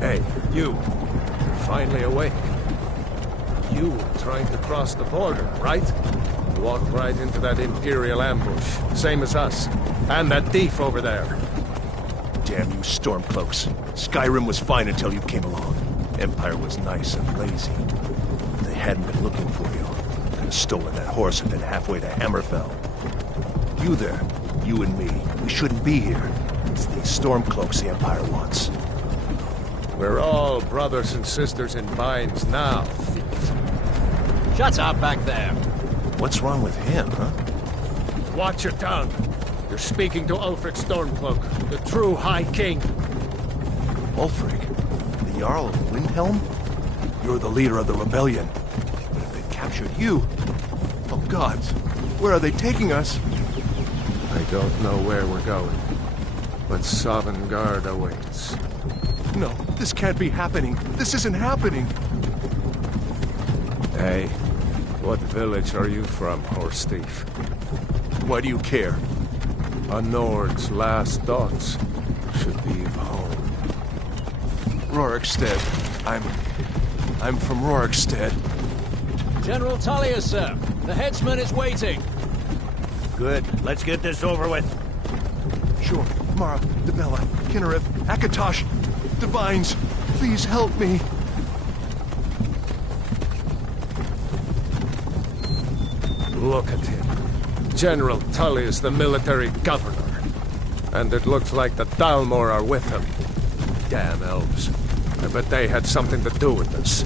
Hey, you. Finally awake. You were trying to cross the border, right? Walked right into that Imperial ambush. Same as us. And that thief over there. Damn you Stormcloaks. Skyrim was fine until you came along. Empire was nice and lazy. If they hadn't been looking for you, they could have stolen that horse and been halfway to Hammerfell. You there, you and me, we shouldn't be here. It's these Stormcloaks the Empire wants. We're all brothers and sisters in binds now, thief. Shut up back there. What's wrong with him, huh? Watch your tongue. You're speaking to Ulfric Stormcloak, the true High King. Ulfric? The Jarl of Windhelm? You're the leader of the rebellion. But if they captured you... Oh gods, where are they taking us? I don't know where we're going, but Sovngarde awaits. No, this can't be happening. This isn't happening. Hey, what village are you from, horse thief? Why do you care? A Nord's last thoughts should be of home. Rorikstead. I'm from Rorikstead. General Tullius, sir. The headsman is waiting. Good. Let's get this over with. Sure. Mara, Debella, Kinnereth, Akatosh, Divines, please help me. Look at him. General Tullius, the military governor. And it looks like the Dalmor are with him. Damn elves. I bet they had something to do with this.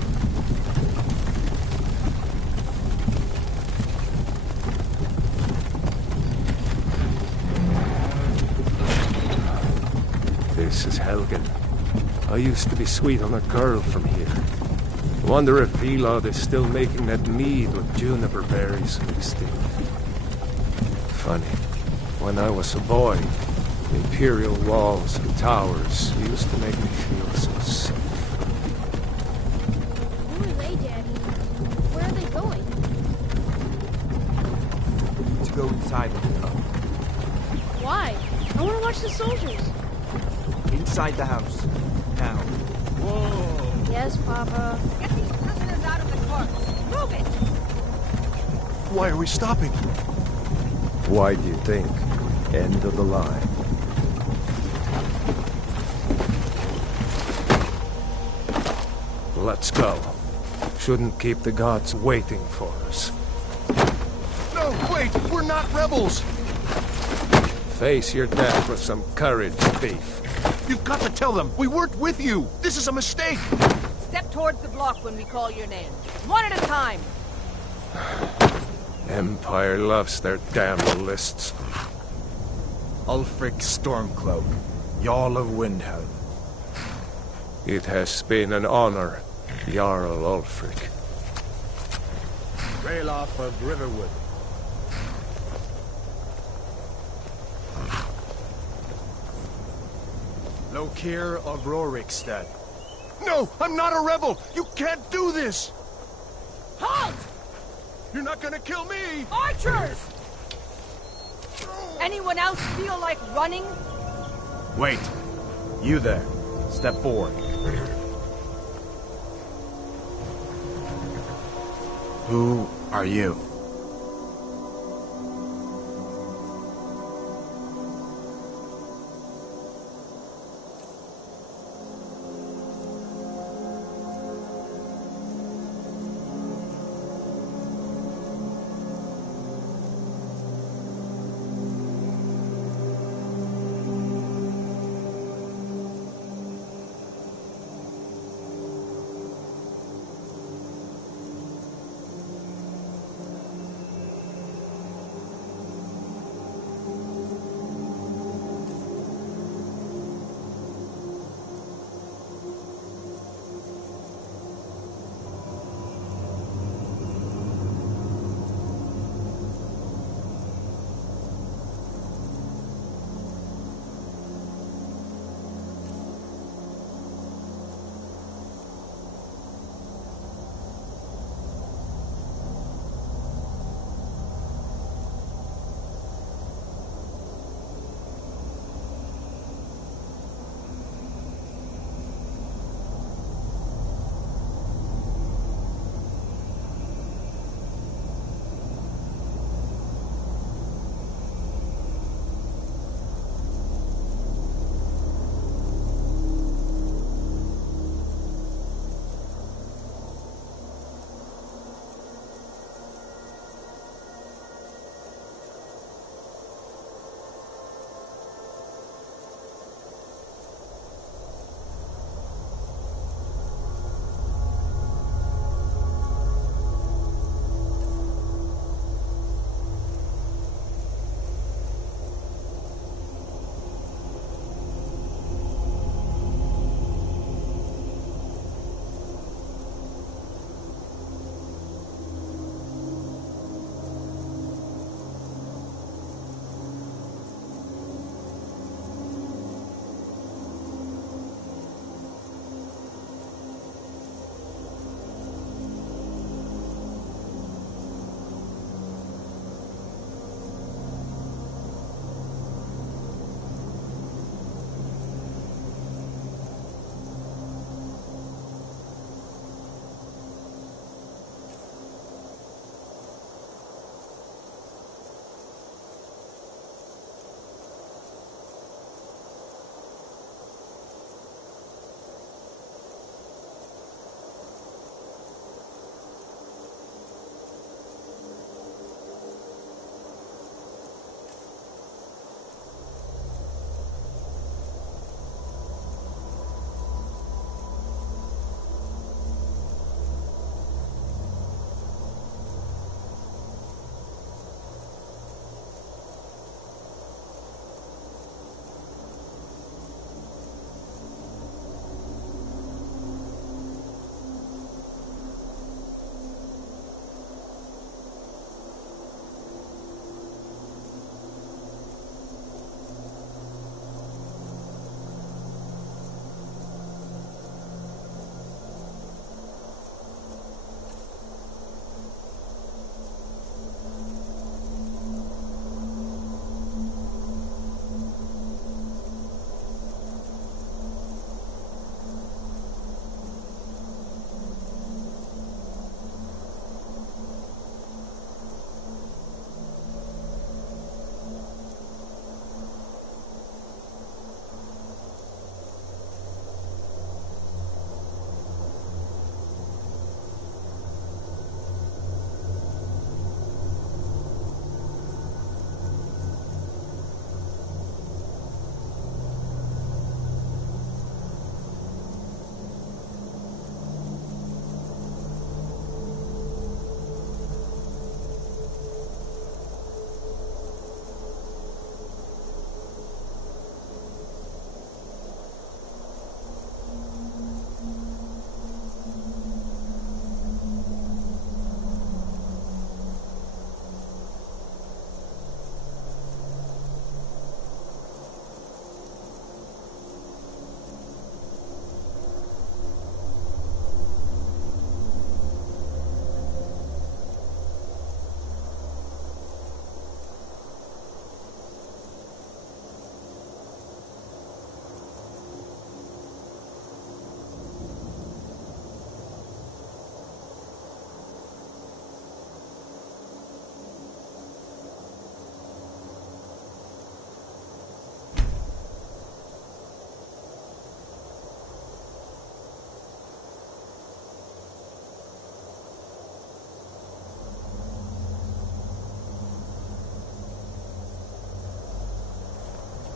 This is Helgen. I used to be sweet on a girl from here. Wonder if Elod is still making that mead with juniper berries mixed in. Funny. When I was a boy, the Imperial walls and towers used to make me feel so safe. Who are they, Daddy? Where are they going? We need to go inside and look up. Why? I want to watch the soldiers. Inside the house. Now. Whoa! Yes, Papa. Get these prisoners out of the courts. Move it! Why are we stopping? Why do you think? End of the line. Let's go. Shouldn't keep the gods waiting for us. No, wait! We're not rebels! Face your death with some courage, thief. You've got to tell them! We weren't with you! This is a mistake! Step towards the block when we call your name. One at a time. Empire loves their damn lists. Ulfric Stormcloak, Jarl of Windhelm. It has been an honor, Jarl Ulfric. Ralof of Riverwood. Lokir of Rorikstead. No, I'm not a rebel! You can't do this! Halt! You're not gonna kill me! Archers! Anyone else feel like running? Wait. You there. Step forward. Who are you?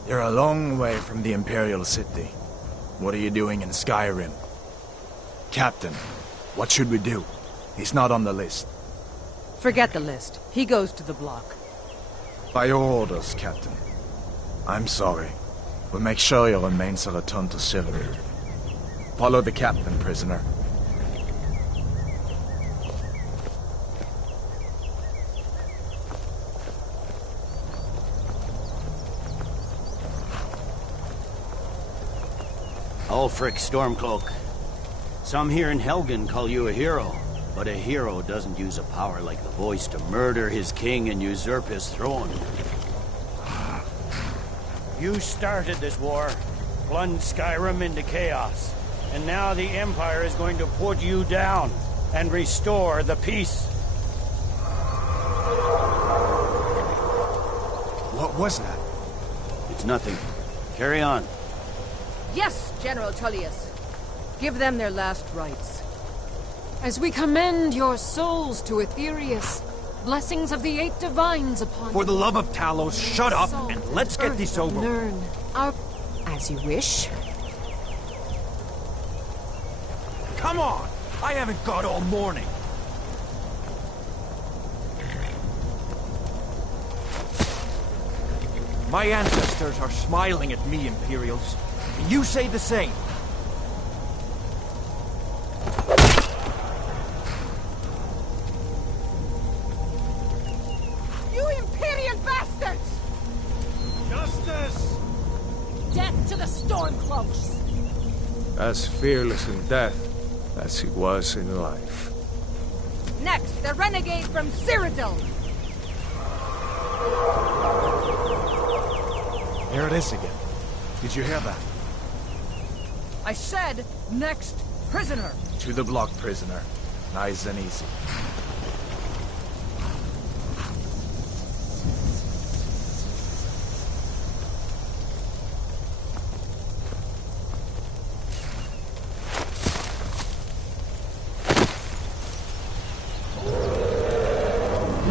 You're a long way from the Imperial City. What are you doing in Skyrim? Captain, what should we do? He's not on the list. Forget the list. He goes to the block. By your orders, Captain. I'm sorry. We'll make sure your remains are returned to Sylvie. Follow the captain, prisoner. Ulfric Stormcloak. Some here in Helgen call you a hero, but a hero doesn't use a power like the voice to murder his king and usurp his throne. You started this war, plunged Skyrim into chaos, and now the Empire is going to put you down and restore the peace. What was that? It's nothing. Carry on. Yes, General Tullius. Give them their last rites. As we commend your souls to Aetherius, blessings of the 8 divines upon For the you. love of Talos, shut up Salt, and let's get earth, this over with. Learn our... As you wish. Come on! I haven't got all morning. My ancestors are smiling at me, Imperials. And you say the same. You Imperial bastards! Justice! Death to the Stormcloaks! As fearless in death as he was in life. Next, the renegade from Cyrodiil! There it is again. Did you hear that? I said, next prisoner! To the block, prisoner. Nice and easy.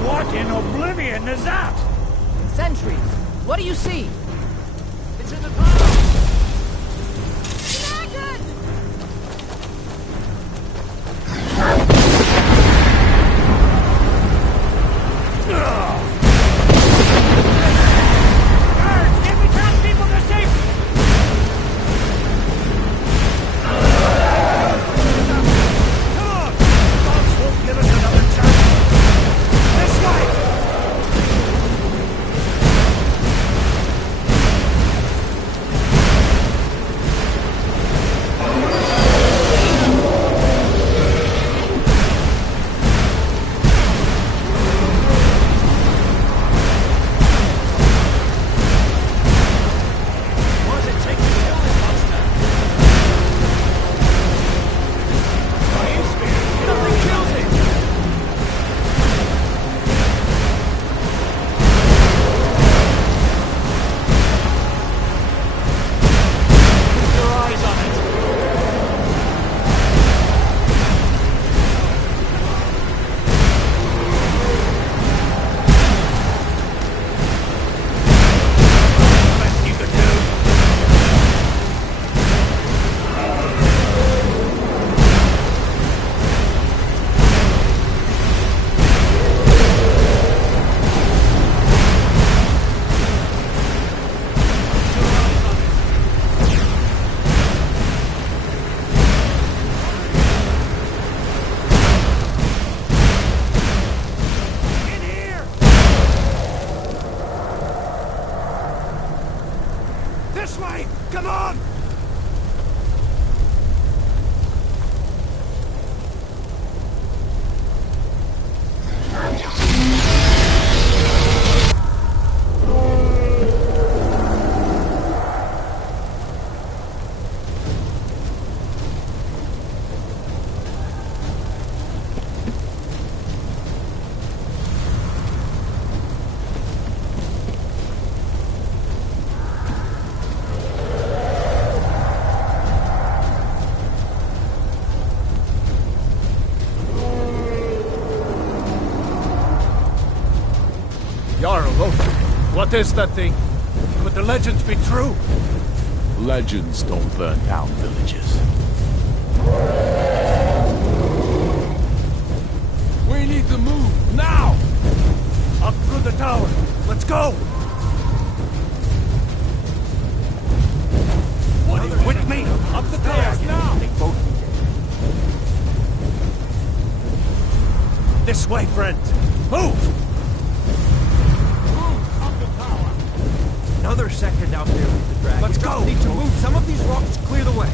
What in oblivion is that? Sentries, what do you see? It's in the tunnel! Dragon! Guards, get the townspeople to safety! Come on! Dogs won't give us another chance! This way! What does it take to kill this monster? Fire spear! Nothing kills it! Keep your eyes on it! Best you could do! In here! This way! Come on! Jarl, what is that thing? But the legends be true? Legends don't burn down villages. We need to move, now! Up through the tower. Let's go! With me! Up the stairs now! This way, friends! Move! Move up the tower. Another second out there with the dragon. Let's go! Need to move some of these rocks to clear the way.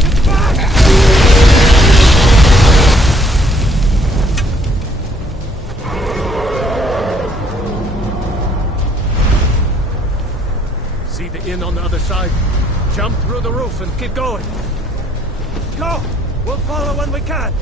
Get back! See the inn on the other side? Jump through the roof and keep going. Go! We'll follow when we can!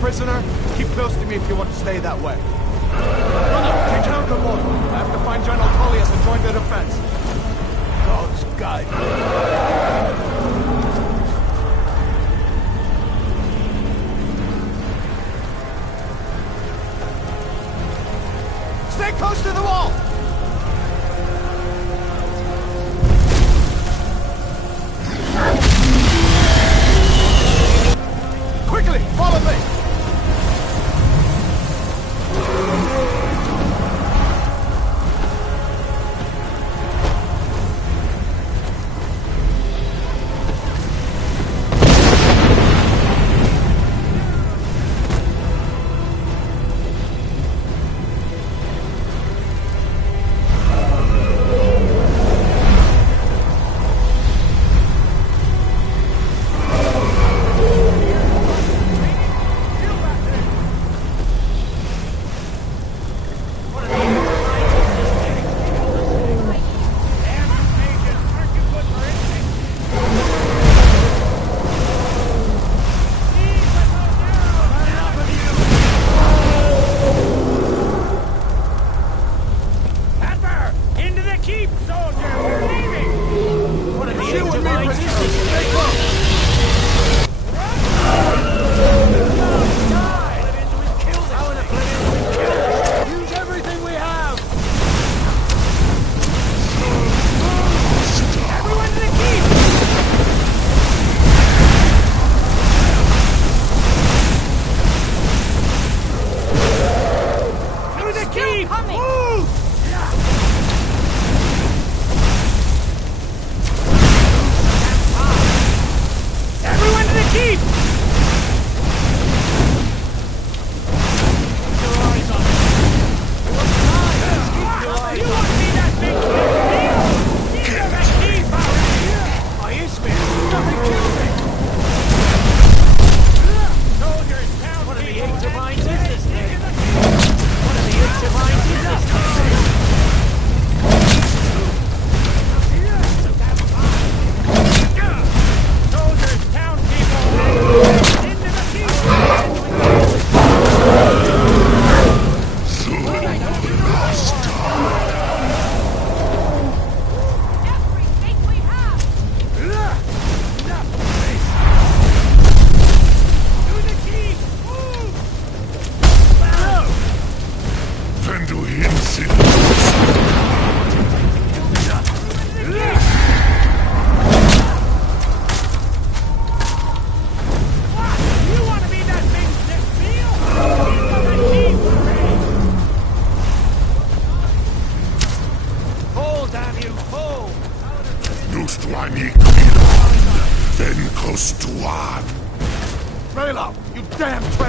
Prisoner, keep close to me if you want to stay that way. Runner, take counter boy. I have to find General Tullius and join the defense. God's guide. Stay close to the wall! Quickly, follow me!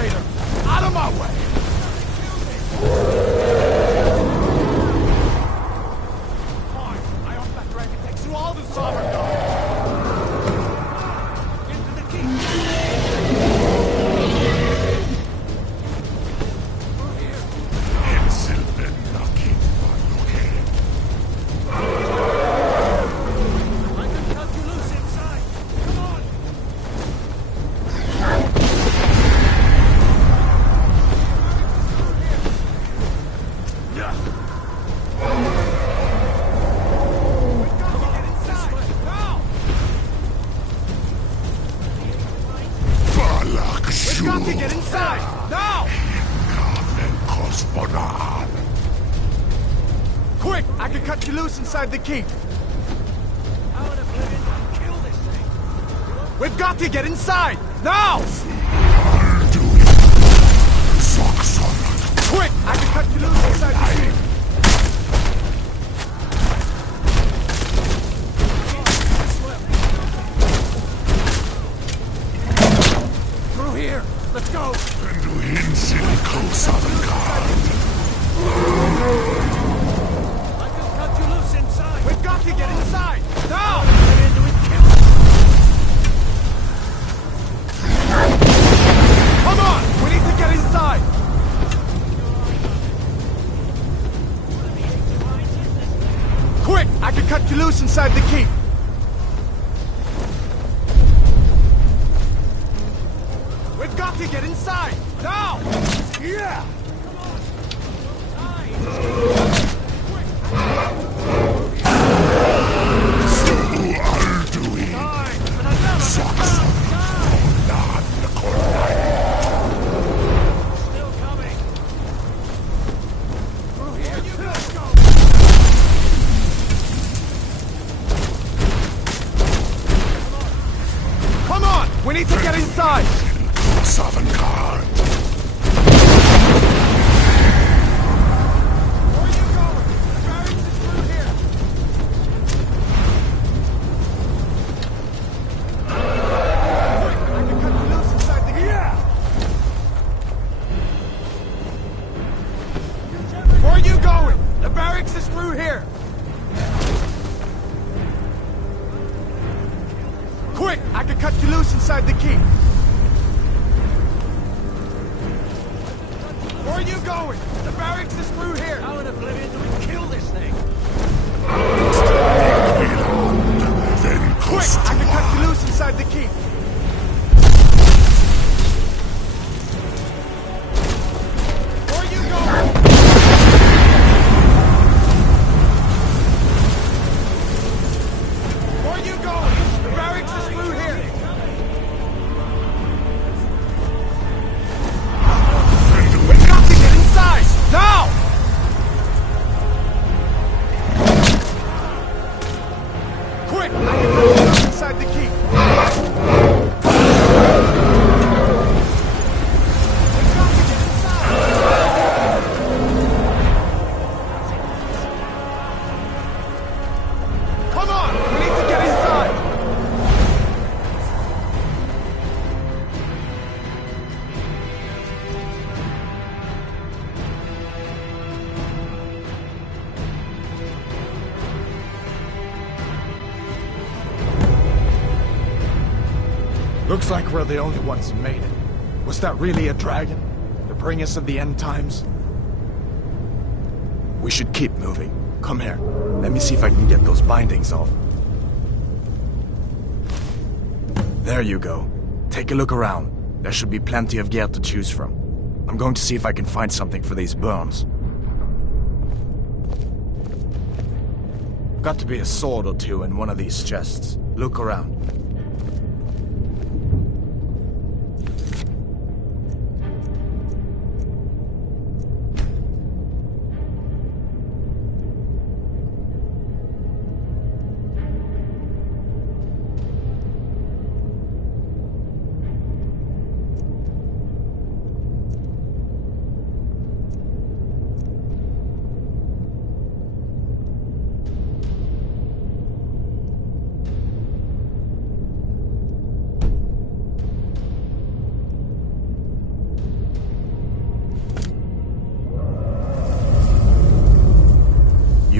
traitor! Out of my way! Fine, I hope that dragon takes you all to Somerville! Into the keep! I can cut you loose inside. Come on! We've got to get inside! Now! Quick! I can cut you loose inside the keep! How in oblivion to kill this thing? We've got to get inside! Now! Quick! I can cut you loose inside the keep! Through here! Let's go! I can cut you loose inside! We've got to get inside! Now! Come on! We need to get inside! Quick! I can cut you loose inside the keep! We've got to get inside! Now! Yeah! Still coming! Through here! Let's go! Come on! We need to get inside! Where are you going? The barracks is through here! Quick! I can cut you loose inside the keep! Where are you going? The barracks is through here! Quick! I can cut you loose inside the keep! Where are you going? The barracks is through here! How in oblivion do we kill this thing? Quick! I can cut you loose inside the keep! Where are you going? Where are you going? The barracks is through here! We've got to get inside! Now! Quick! I can cut you loose inside the keep! We've got to get inside! Come on! We need to get inside! Looks like we're the only ones who made it. Was that really a dragon? To bring us of the end times? We should keep moving. Come here. Let me see if I can get those bindings off. There you go. Take a look around. There should be plenty of gear to choose from. I'm going to see if I can find something for these burns. Got to be a sword or two in one of these chests. Look around.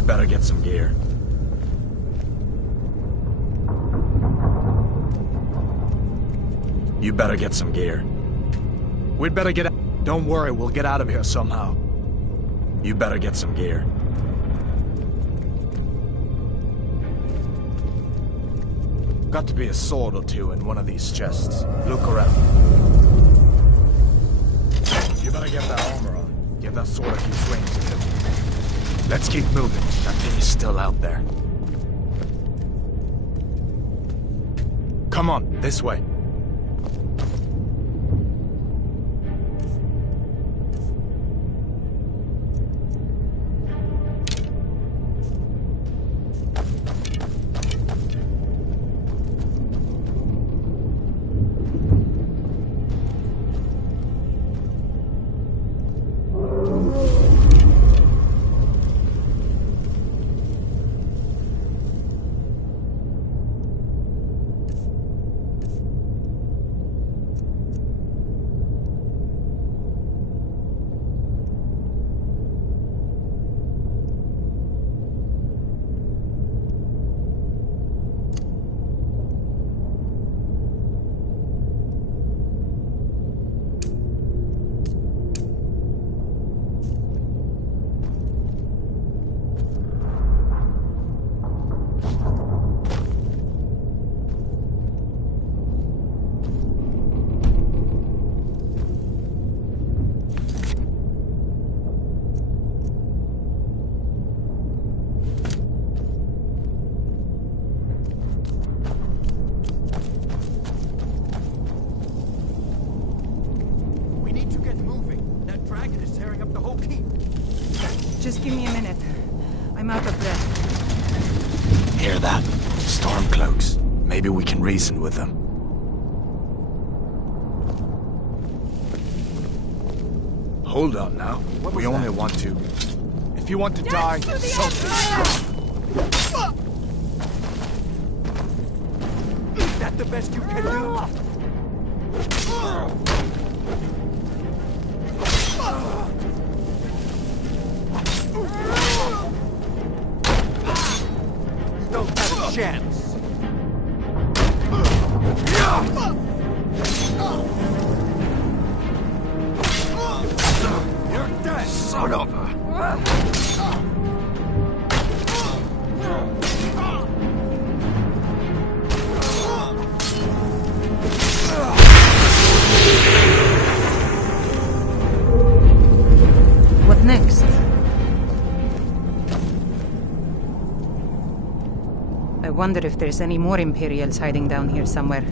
better get some gear. You better get some gear. We'd better get out. Don't worry, we'll get out of here somehow. You better get some gear. Got to be a sword or two in one of these chests. Look around. You better get that armor on. Give that sword a few swings too. Let's keep moving. That thing is still out there. Come on, this way. Just give me a minute. I'm out of breath. Hear that? Stormcloaks. Maybe we can reason with them. Hold on now. We only want to... If you want to die, so Is that the best you can do? You don't have a chance. You're dead, son of a... What next? I wonder if there's any more Imperials hiding down here somewhere.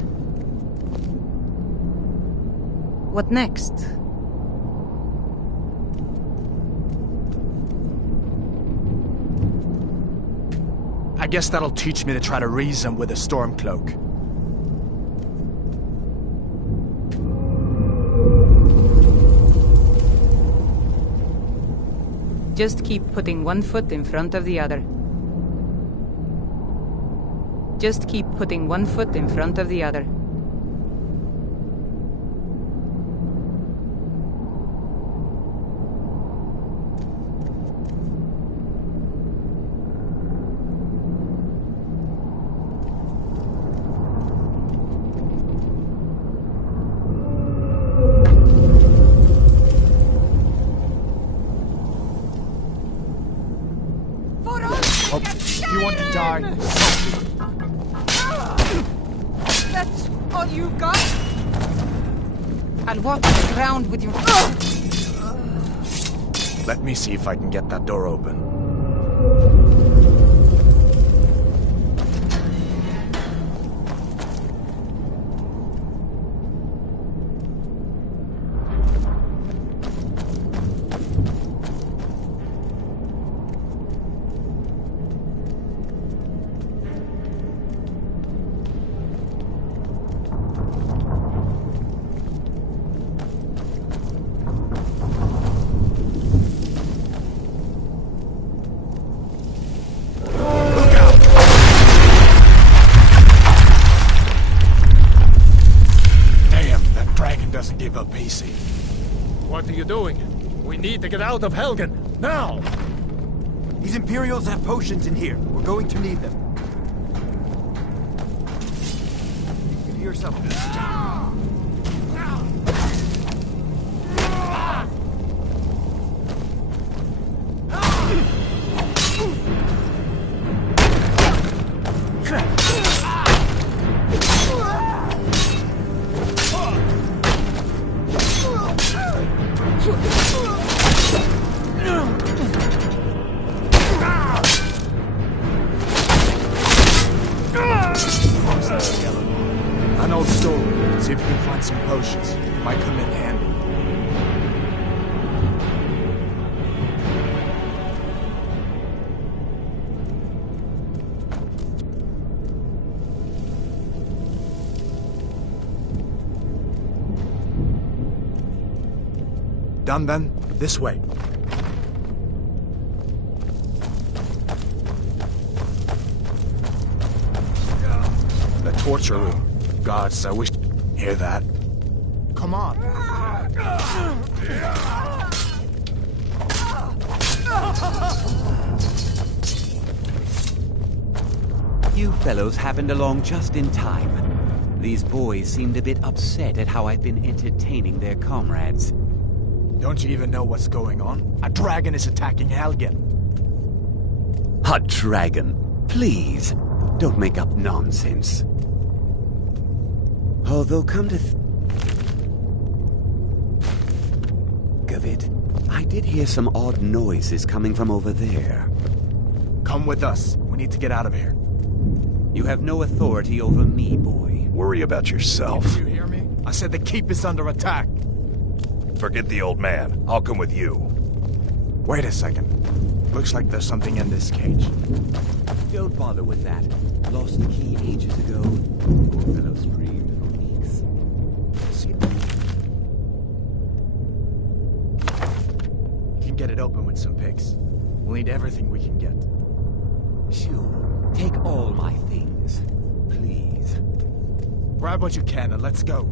What next? I guess that'll teach me to try to reason with a Stormcloak. Just keep putting one foot in front of the other. Just keep putting one foot in front of the other. If you want to die, That's all you've got? I'll walk on the ground with your... let me see if I can get that door open. Doesn't give up easy. What are you doing? We need to get out of Helgen, now! These Imperials have potions in here. We're going to need them. You hear something? An old story. See if you can find some potions. Might come in handy. Done then? This way. The torture room. Gods, I wish... Hear that? Come on. You fellows happened along just in time. These boys seemed a bit upset at how I've been entertaining their comrades. Don't you even know what's going on? A dragon is attacking Helgen. A dragon? Please, don't make up nonsense. Although come to think of it, I did hear some odd noises coming from over there. Come with us. We need to get out of here. You have no authority over me, boy. Worry about yourself. Did you hear me? I said the keep is under attack. Forget the old man. I'll come with you. Wait a second. Looks like there's something in this cage. Don't bother with that. Lost the key ages ago. Poor fellow screamed for weeks. See it? You can get it open with some picks. We'll need everything we can get. Sure. Take all my things. Please. Grab what you can and let's go.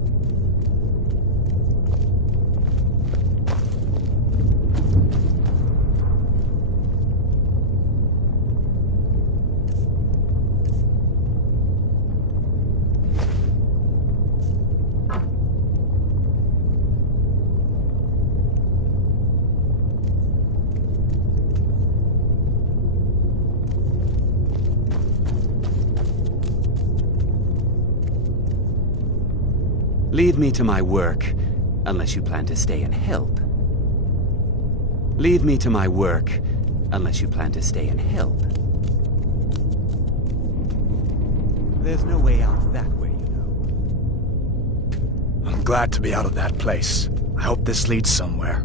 Leave me to my work, unless you plan to stay and help. Leave me to my work, unless you plan to stay and help. There's no way out that way, you know. I'm glad to be out of that place. I hope this leads somewhere.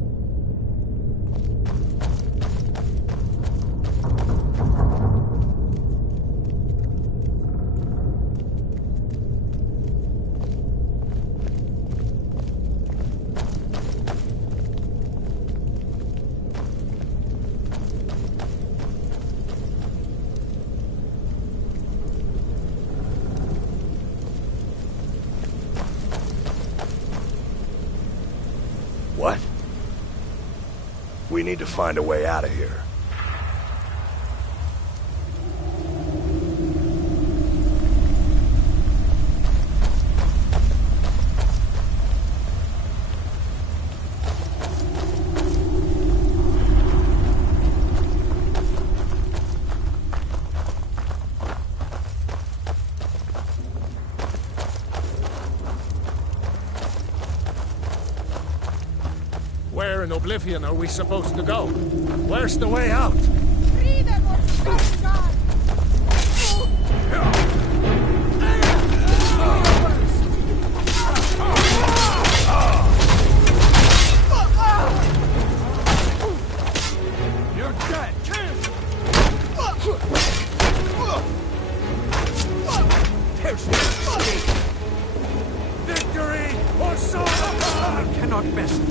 What? We need to find a way out of here. Where in Oblivion are we supposed to go? Where's the way out? Free them or stone God! You're dead! There's no escape! Victory or sword of God! I cannot best you.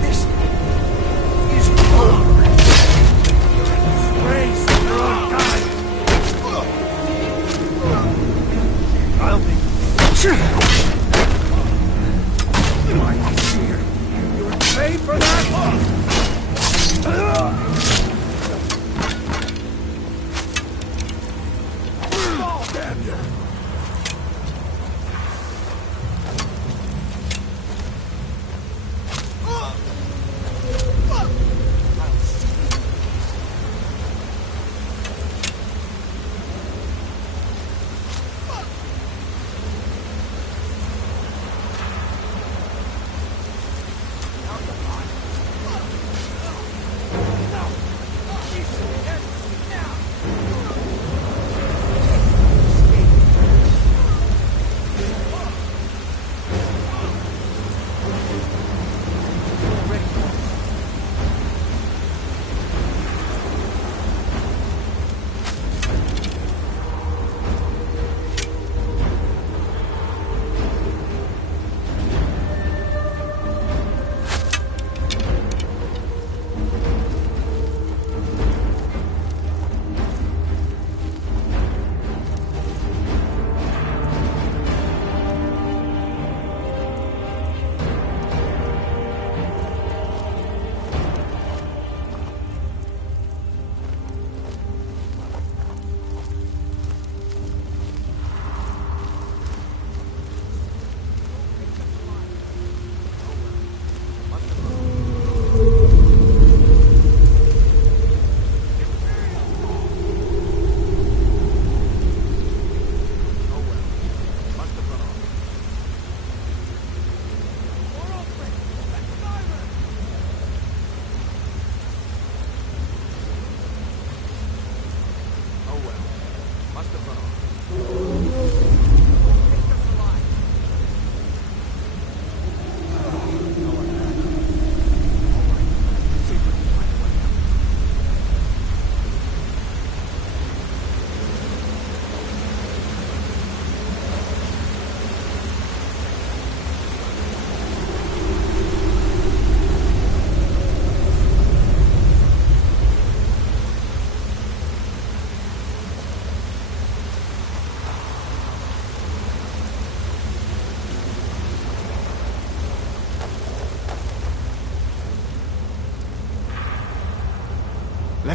This is wrong. Praise your own God! I'll be... My fear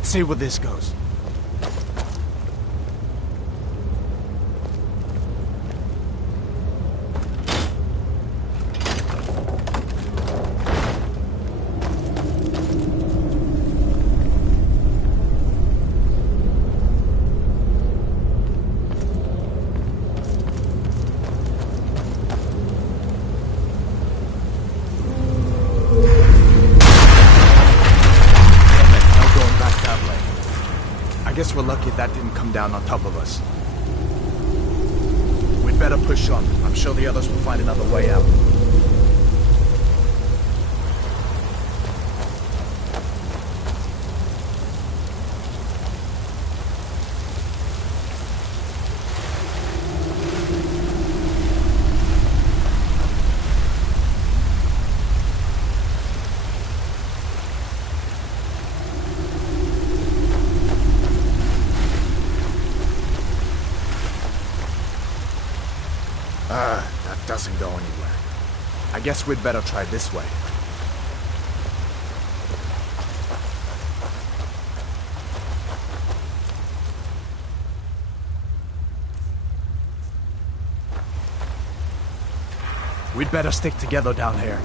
Let's see where this goes. I guess we're lucky that didn't come down on top of us. We'd better push on. I'm sure the others will find another way out. That doesn't go anywhere. I guess we'd better try this way. We'd better stick together down here.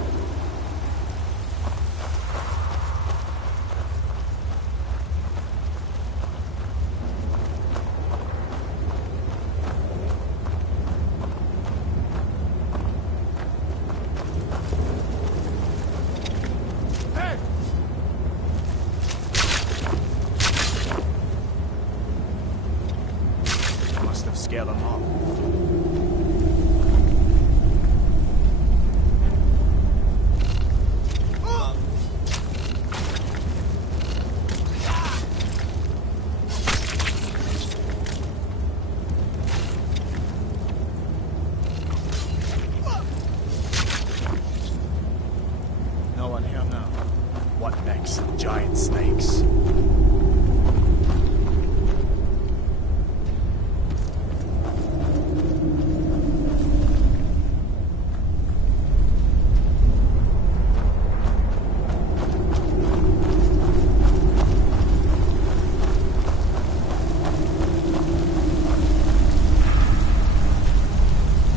Must have scared them off. No one here now. What next? Giant snakes.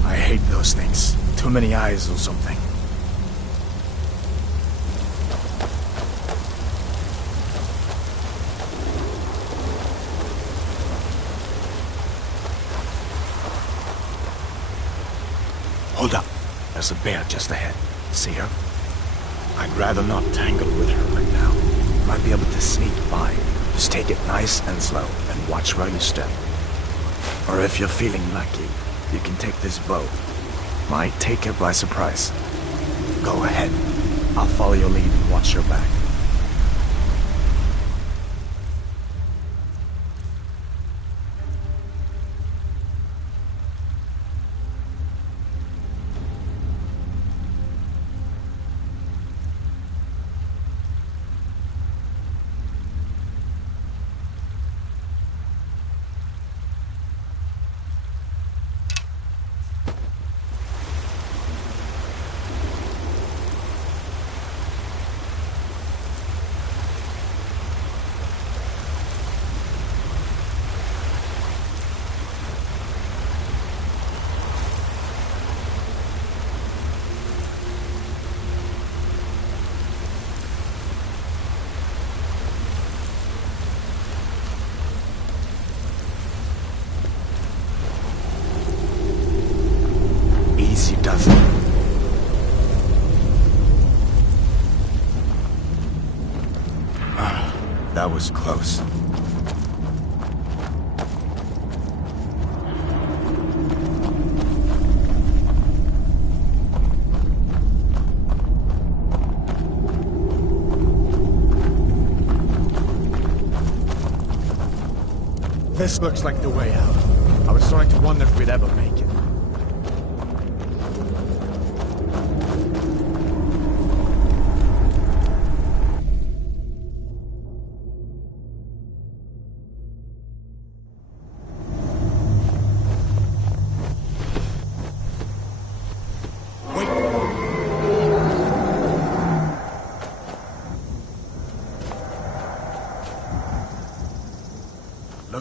I hate those things. Too many eyes or something. Hold up. There's a bear just ahead. See her? I'd rather not tangle with her right now. Might be able to sneak by. Just take it nice and slow and watch where you step. Or if you're feeling lucky, you can take this bow. Might take her by surprise. Go ahead. I'll follow your lead and watch your back. Easy does it. That was close. This looks like the way out. I was starting to wonder if we'd ever make it.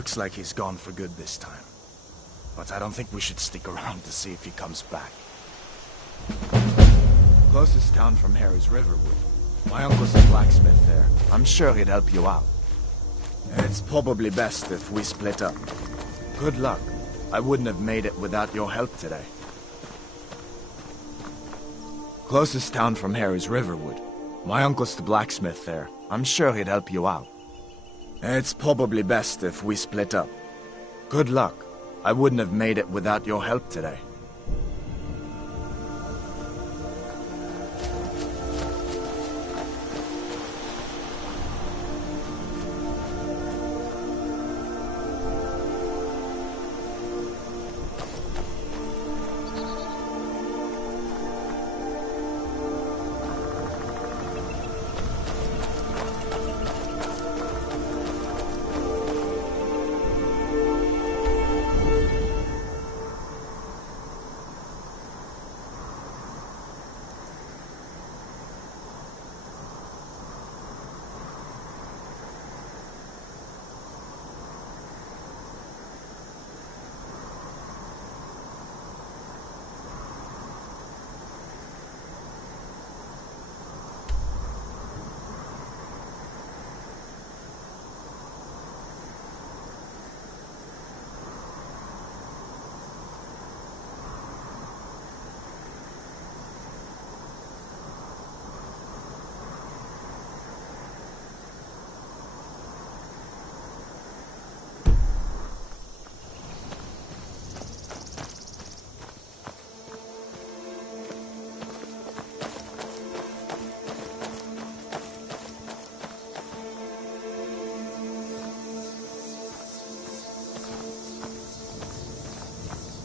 Looks like he's gone for good this time. But I don't think we should stick around to see if he comes back. Closest town from here is Riverwood. My uncle's a blacksmith there. I'm sure he'd help you out. It's probably best if we split up. Good luck. I wouldn't have made it without your help today. Closest town from here is Riverwood. My uncle's the blacksmith there. I'm sure he'd help you out. It's probably best if we split up. Good luck. I wouldn't have made it without your help today.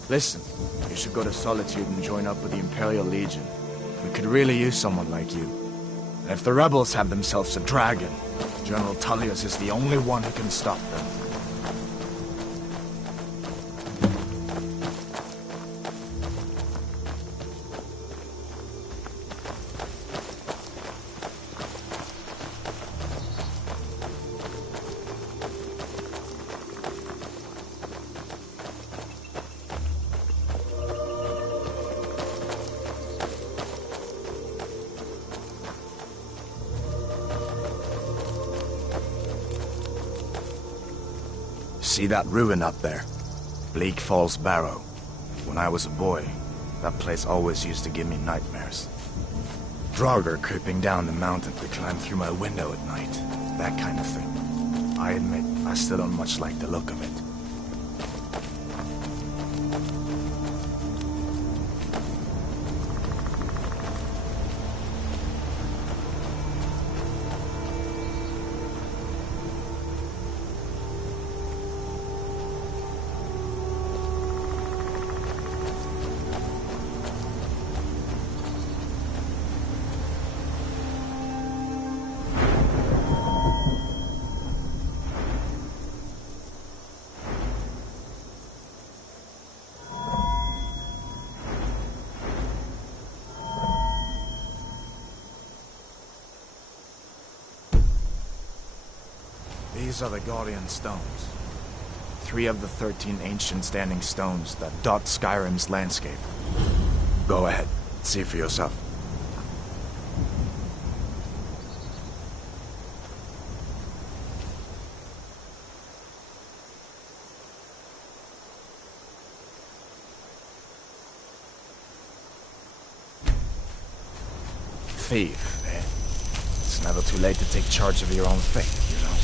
Listen, you should go to Solitude and join up with the Imperial Legion. We could really use someone like you. And if the rebels have themselves a dragon, General Tullius is the only one who can stop them. See that ruin up there? Bleak Falls Barrow. When I was a boy, that place always used to give me nightmares. Draugr creeping down the mountain to climb through my window at night. That kind of thing. I admit, I still don't much like the look of it. These are the Guardian Stones. 3 of the 13 ancient standing stones that dot Skyrim's landscape. Go ahead, see for yourself. Thief, eh? It's never too late to take charge of your own fate, you know?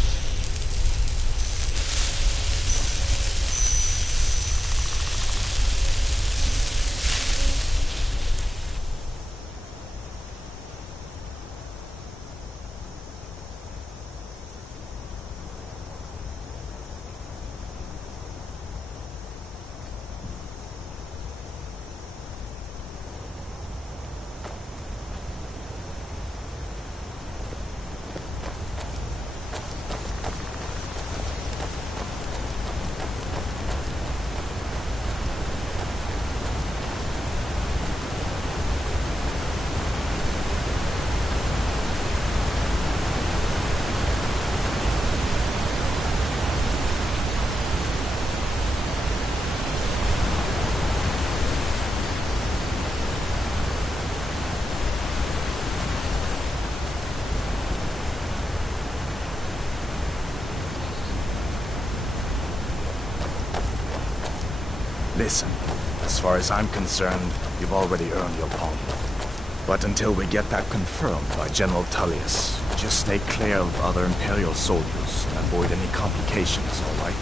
Listen, as far as I'm concerned, you've already earned your pardon. But until we get that confirmed by General Tullius, just stay clear of other Imperial soldiers and avoid any complications, all right?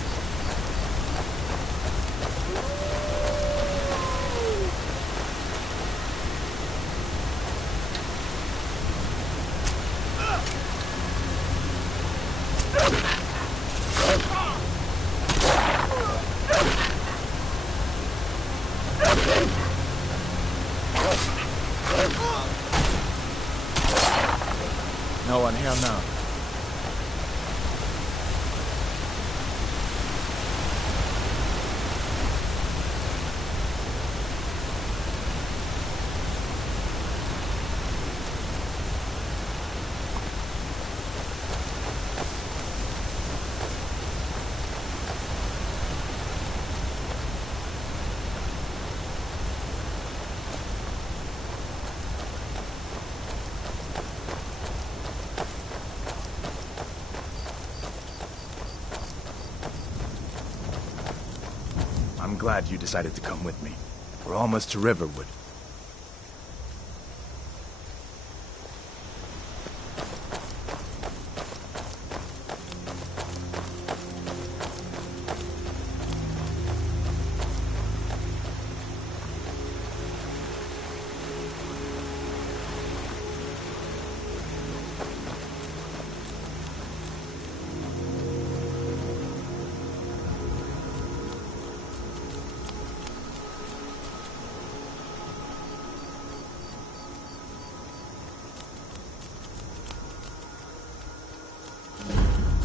No one here now. I'm glad you decided to come with me. We're almost to Riverwood.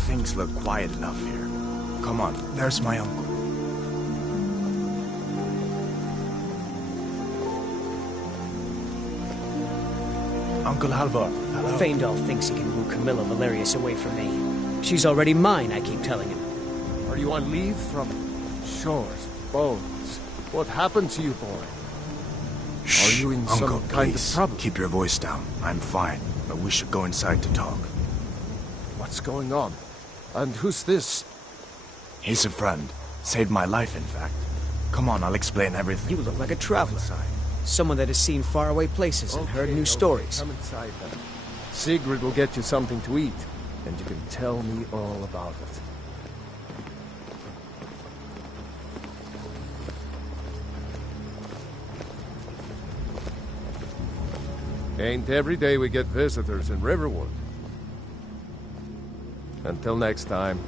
Things look quiet enough here. Come on, there's my uncle. Uncle Halvar, hello? Faendal thinks he can woo Camilla Valerius away from me. She's already mine, I keep telling him. Are you on leave from shores, bones? What happened to you, boy? Are you in Uncle, some kind please, of trouble? keep your voice down. I'm fine, but we should go inside to talk. What's going on? And who's this? He's a friend. Saved my life, in fact. Come on, I'll explain everything. You look like a traveler. Someone that has seen faraway places and heard new stories. Come inside then. Sigrid will get you something to eat, and you can tell me all about it. Ain't every day we get visitors in Riverwood. Until next time.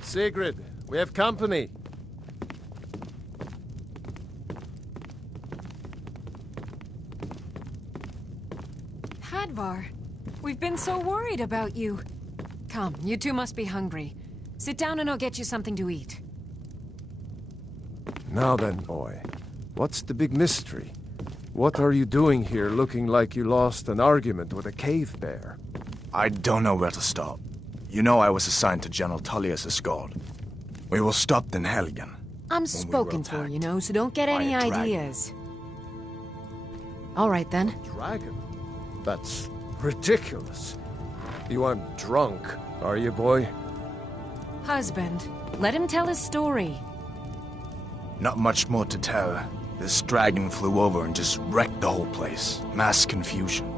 Sigrid, we have company. Hadvar, we've been so worried about you. Come, you two must be hungry. Sit down and I'll get you something to eat. Now then, boy. What's the big mystery? What are you doing here looking like you lost an argument with a cave bear? I don't know where to start. You know I was assigned to General Tullius' guard. We were stopped in Helgen. I'm spoken for, you know, so don't get any ideas. All right, then. Dragon? That's ridiculous. You aren't drunk, are you, boy? Husband, let him tell his story. Not much more to tell. This dragon flew over and just wrecked the whole place. Mass confusion.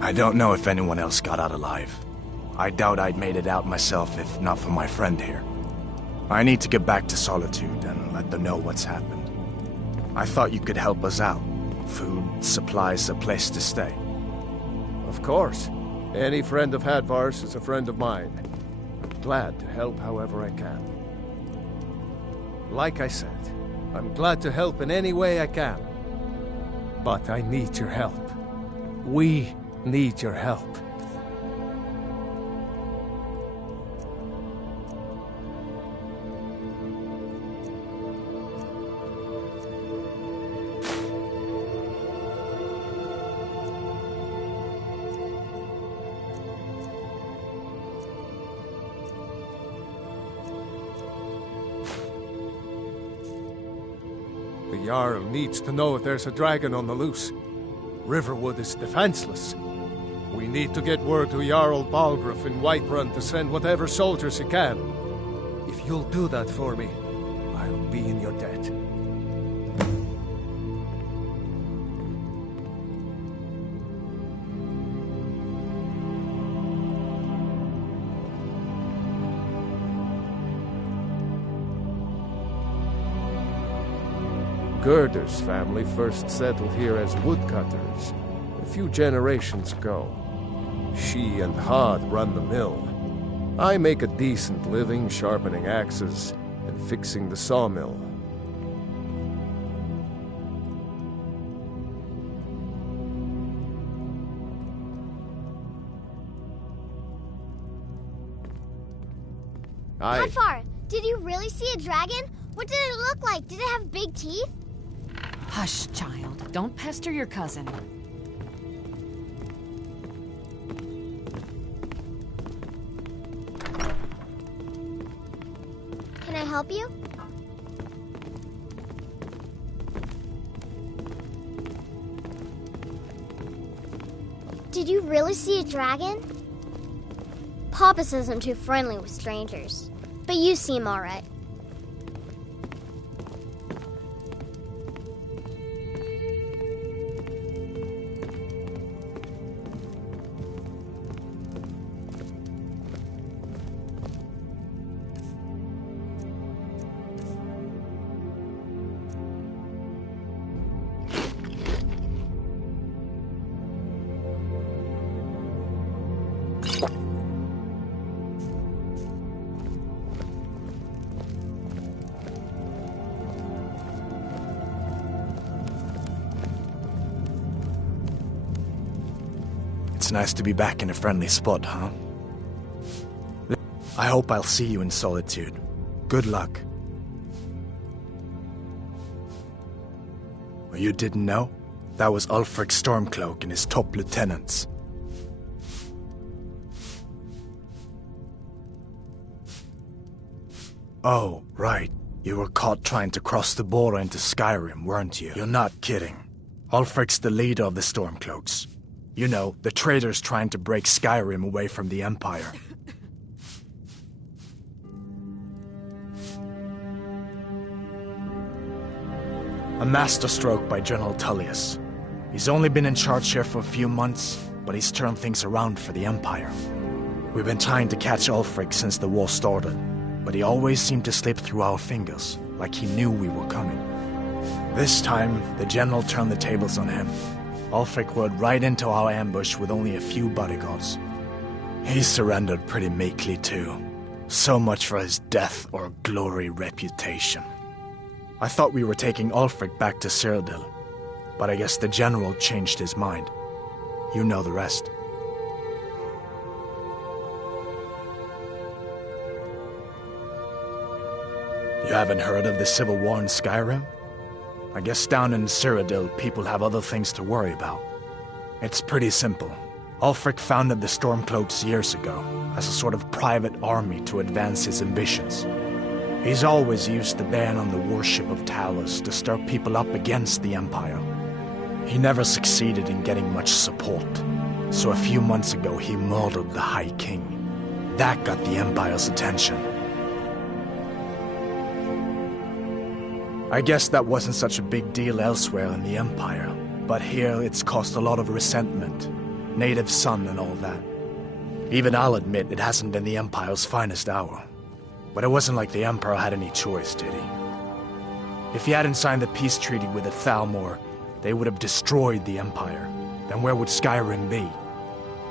I don't know if anyone else got out alive. I doubt I'd made it out myself if not for my friend here. I need to get back to Solitude and let them know what's happened. I thought you could help us out. Food, supplies, a place to stay. Of course. Any friend of Hadvar's is a friend of mine. I'm glad to help however I can. Like I said, I'm glad to help in any way I can. But I need your help. We need your help. Jarl needs to know if there's a dragon on the loose. Riverwood is defenseless. We need to get word to Jarl Balgruuf in Whiterun to send whatever soldiers he can. If you'll do that for me, I'll be in your debt. Gerder's family first settled here as woodcutters a few generations ago. She and Hod run the mill. I make a decent living sharpening axes and fixing the sawmill. Godfar, did you really see a dragon? What did it look like? Did it have big teeth? Hush, child. Don't pester your cousin. Can I help you? Did you really see a dragon? Papa says I'm too friendly with strangers, but you seem all right. It's nice to be back in a friendly spot, huh? I hope I'll see you in Solitude. Good luck. Well, you didn't know? That was Ulfric Stormcloak and his top lieutenants. Oh, right. You were caught trying to cross the border into Skyrim, weren't you? You're not kidding. Ulfric's the leader of the Stormcloaks. You know, the traitors trying to break Skyrim away from the Empire. A masterstroke by General Tullius. He's only been in charge here for a few months, but he's turned things around for the Empire. We've been trying to catch Ulfric since the war started, but he always seemed to slip through our fingers, like he knew we were coming. This time, the General turned the tables on him. Ulfric rode right into our ambush with only a few bodyguards. He surrendered pretty meekly too. So much for his death or glory reputation. I thought we were taking Ulfric back to Cyrodiil, but I guess the General changed his mind. You know the rest. You haven't heard of the Civil War in Skyrim? I guess down in Cyrodiil, people have other things to worry about. It's pretty simple. Ulfric founded the Stormcloaks years ago as a sort of private army to advance his ambitions. He's always used the ban on the worship of towers to stir people up against the Empire. He never succeeded in getting much support, so a few months ago he murdered the High King. That got the Empire's attention. I guess that wasn't such a big deal elsewhere in the Empire, but here it's caused a lot of resentment. Native son and all that. Even I'll admit it hasn't been the Empire's finest hour. But it wasn't like the Emperor had any choice, did he? If he hadn't signed the peace treaty with the Thalmor, they would have destroyed the Empire. Then where would Skyrim be?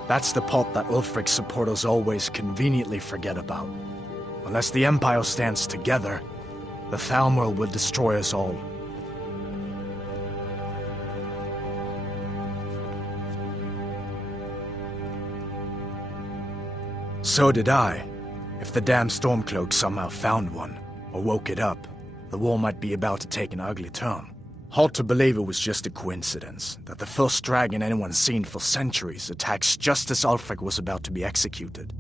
That's the pot that Ulfric's supporters always conveniently forget about. Unless the Empire stands together, the Thalmor will destroy us all. So did I. If the damn Stormcloak somehow found one, or woke it up, the war might be about to take an ugly turn. Hard to believe it was just a coincidence, that the first dragon anyone's seen for centuries attacks just as Ulfric was about to be executed.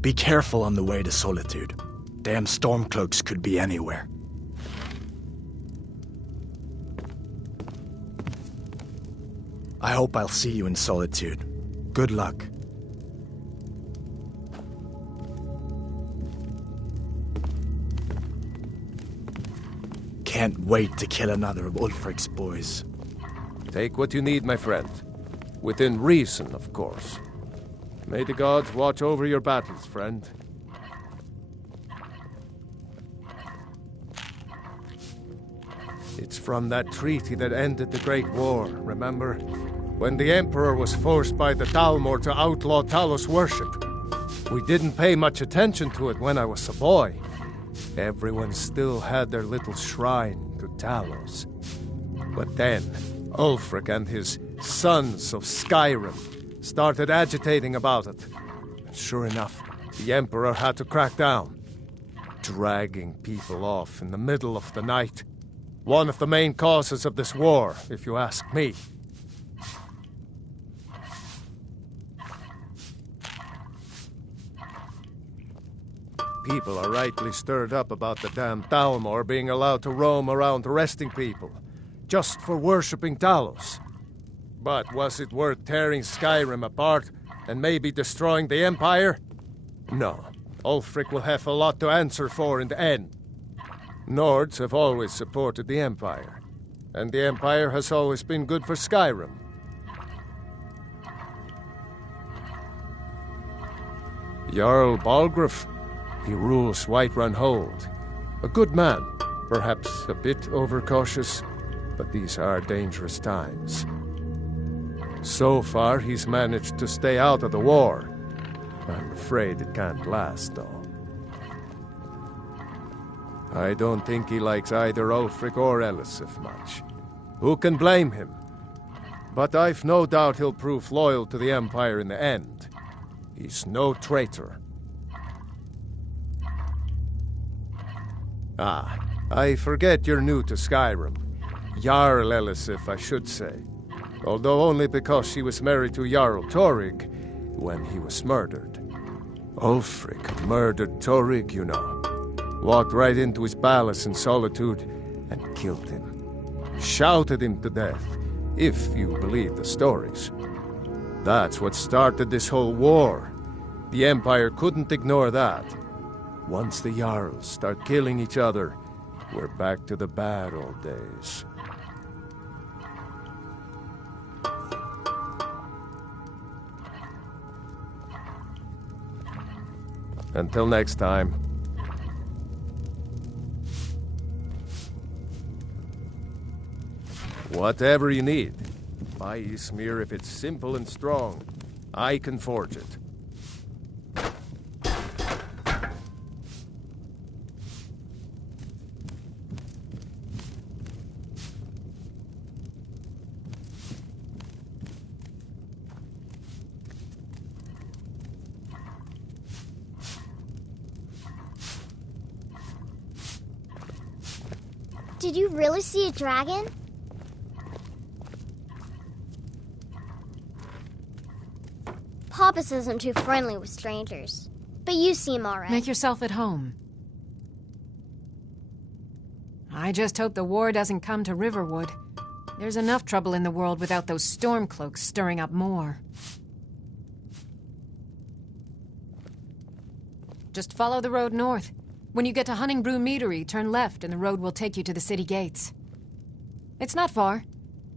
Be careful on the way to Solitude. Damn Stormcloaks could be anywhere. I hope I'll see you in Solitude. Good luck. Can't wait to kill another of Ulfric's boys. Take what you need, my friend. Within reason, of course. May the gods watch over your battles, friend. It's from that treaty that ended the Great War, remember? When the Emperor was forced by the Thalmor to outlaw Talos worship. We didn't pay much attention to it when I was a boy. Everyone still had their little shrine to Talos. But then, Ulfric and his sons of Skyrim started agitating about it. And sure enough, the Emperor had to crack down. Dragging people off in the middle of the night. One of the main causes of this war, if you ask me. People are rightly stirred up about the damn Thalmor being allowed to roam around arresting people, just for worshipping Talos. But was it worth tearing Skyrim apart and maybe destroying the Empire? No. Ulfric will have a lot to answer for in the end. Nords have always supported the Empire, and the Empire has always been good for Skyrim. Jarl Balgruuf, he rules Whiterun Hold. A good man, perhaps a bit overcautious, but these are dangerous times. So far, he's managed to stay out of the war. I'm afraid it can't last, though. I don't think he likes either Ulfric or Elisif much. Who can blame him? But I've no doubt he'll prove loyal to the Empire in the end. He's no traitor. Ah, I forget you're new to Skyrim. Jarl Elisif, I should say. Although only because she was married to Jarl Torygg when he was murdered. Ulfric murdered Torygg, you know. Walked right into his palace in Solitude and killed him. Shouted him to death, if you believe the stories. That's what started this whole war. The Empire couldn't ignore that. Once the Jarls start killing each other, we're back to the bad old days. Until next time. Whatever you need. Buy Ysmir if it's simple and strong. I can forge it. Did you really see a dragon? Papas isn't too friendly with strangers, but you seem alright. Make yourself at home. I just hope the war doesn't come to Riverwood. There's enough trouble in the world without those Stormcloaks stirring up more. Just follow the road north. When you get to Hunningbrew Meadery, turn left and the road will take you to the city gates. It's not far.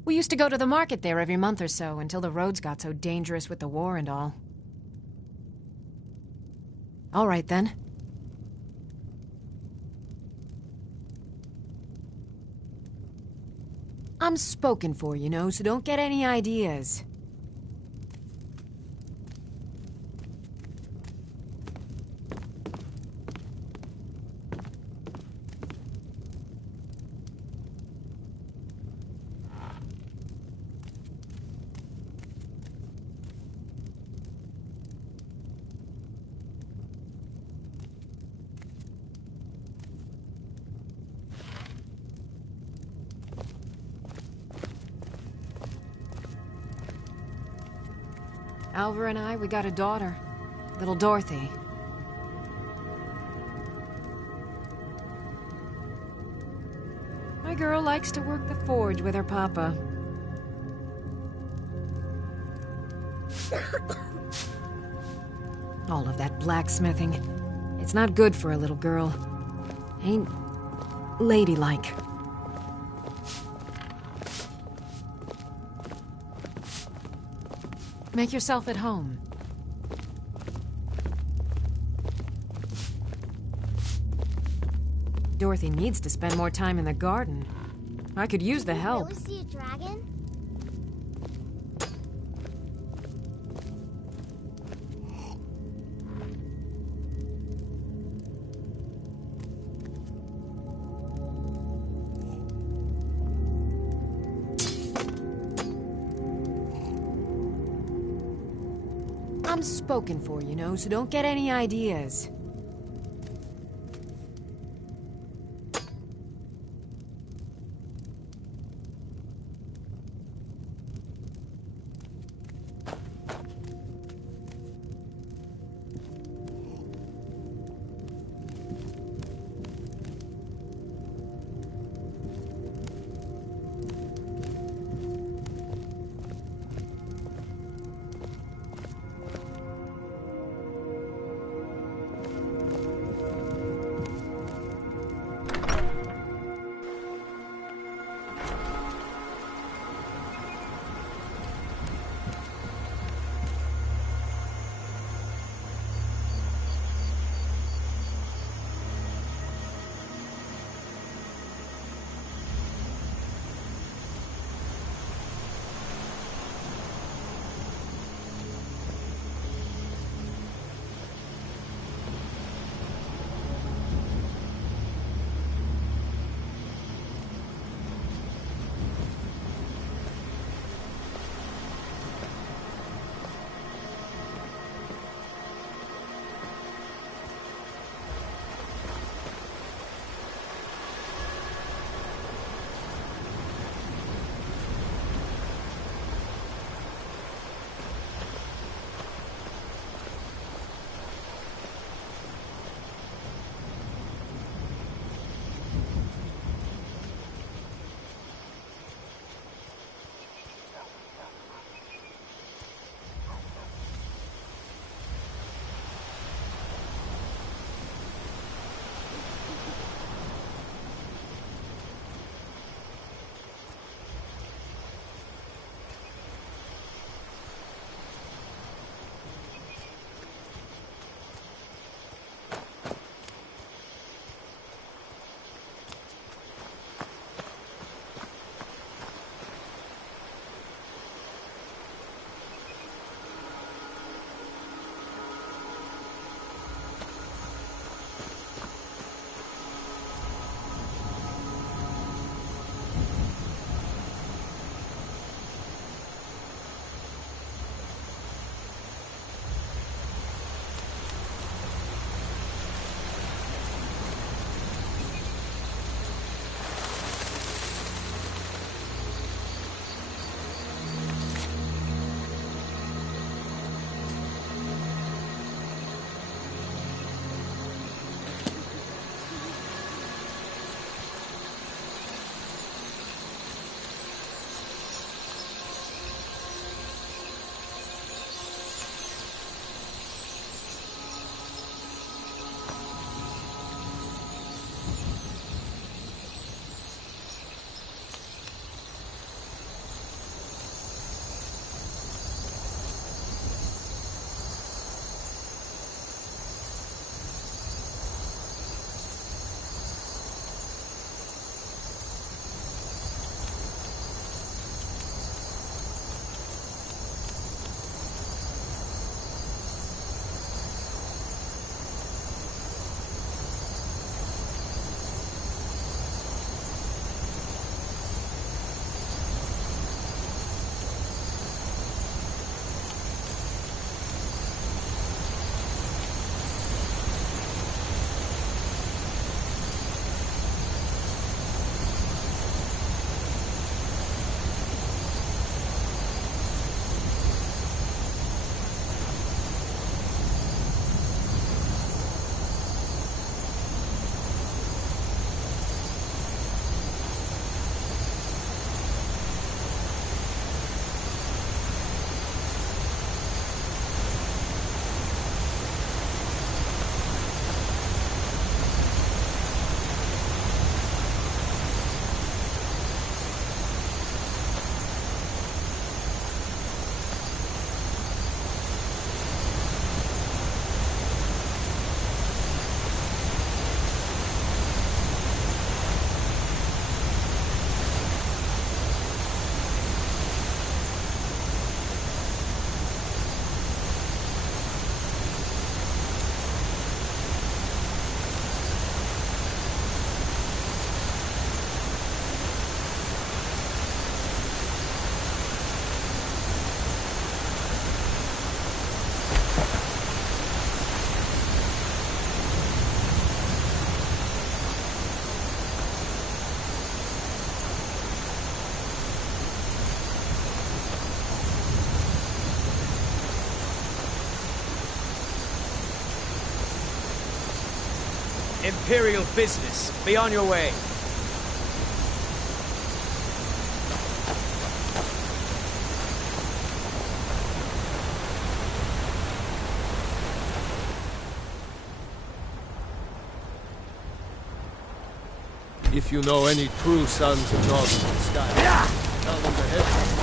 We used to go to the market there every month or so until the roads got so dangerous with the war and all. All right, then. I'm spoken for, you know, so don't get any ideas. Alvar and I, we got a daughter. Little Dorothy. My girl likes to work the forge with her papa. All of that blacksmithing. It's not good for a little girl. Ain't ladylike. Make yourself at home. Dorothy needs to spend more time in the garden. I could use the help. Really see a dragon? I'm spoken for, you know, so don't get any ideas. Imperial business. Be on your way. If you know any true sons and daughters of Skyrim, tell them to head.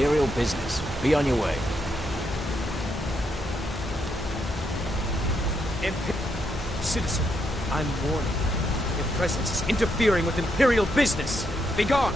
Imperial business. Be on your way. Citizen, I'm warning you. Your presence is interfering with Imperial business. Be gone!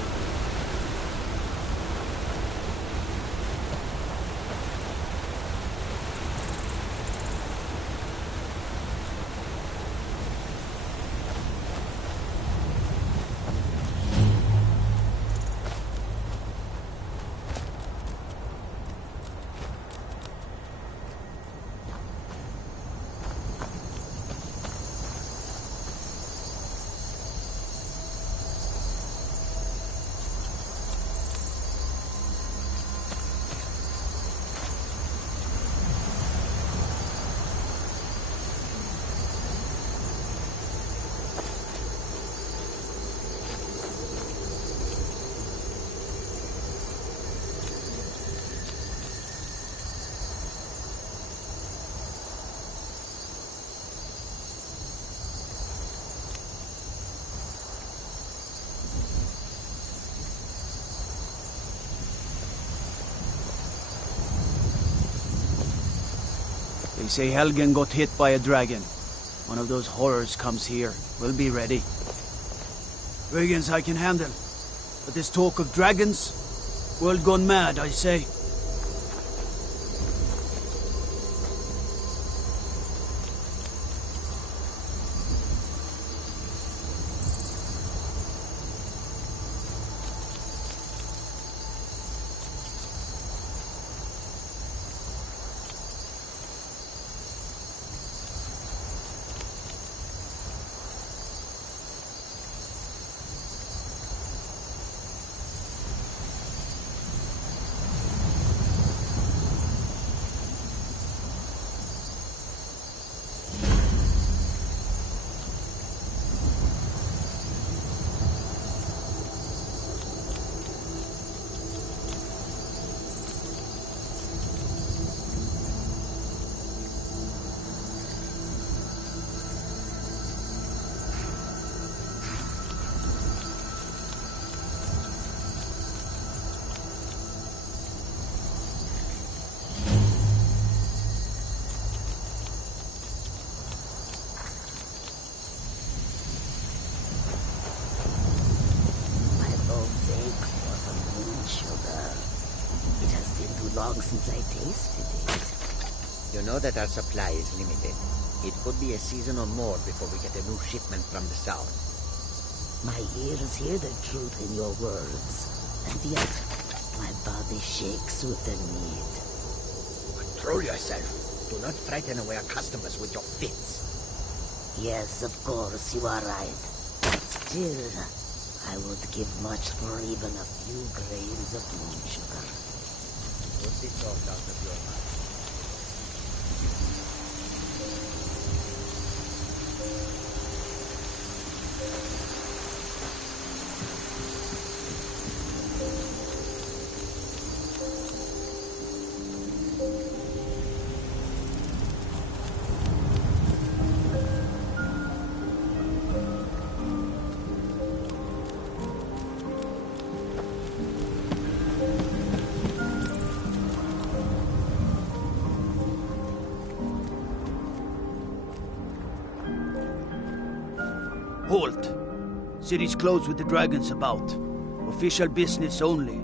They say Helgen got hit by a dragon. One of those horrors comes here. We'll be ready. Brigands I can handle. But this talk of dragons? World gone mad, I say. long since I tasted it. You know that our supply is limited. It could be a season or more before we get a new shipment from the south. My ears hear the truth in your words, and yet my body shakes with the need. Control yourself. Do not frighten away our customers with your fits. Yes, of course, you are right. Still, I would give much for even a few grains of moon sugar. Put the thought out of your mind. Halt! City's closed with the dragons about. Official business only.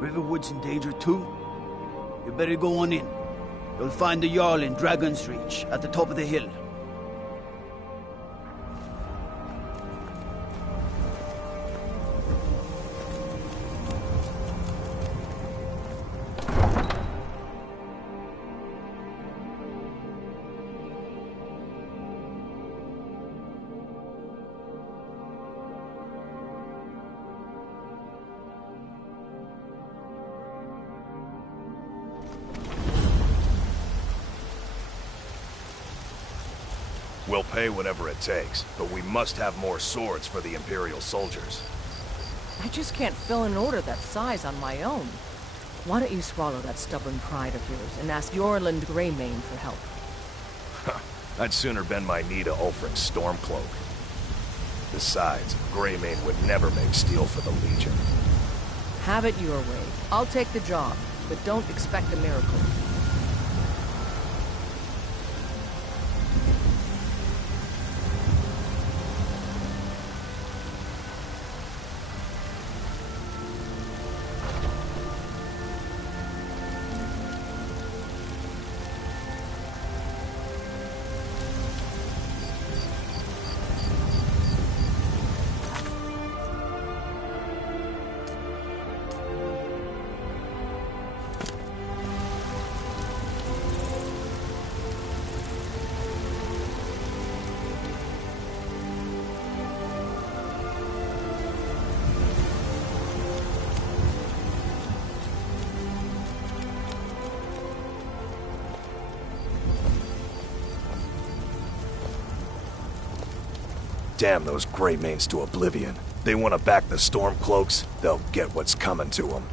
Riverwood's in danger too? You better go on in. You'll find the Jarl in Dragon's Reach, at the top of the hill. We'll pay whatever it takes, but we must have more swords for the Imperial soldiers. I just can't fill an order that size on my own. Why don't you swallow that stubborn pride of yours and ask Yorland Greymane for help? I'd sooner bend my knee to Ulfric's Stormcloak. Besides, Greymane would never make steel for the Legion. Have it your way. I'll take the job, but don't expect a miracle. Damn those Greymanes to oblivion. They want to back the Stormcloaks, they'll get what's coming to them.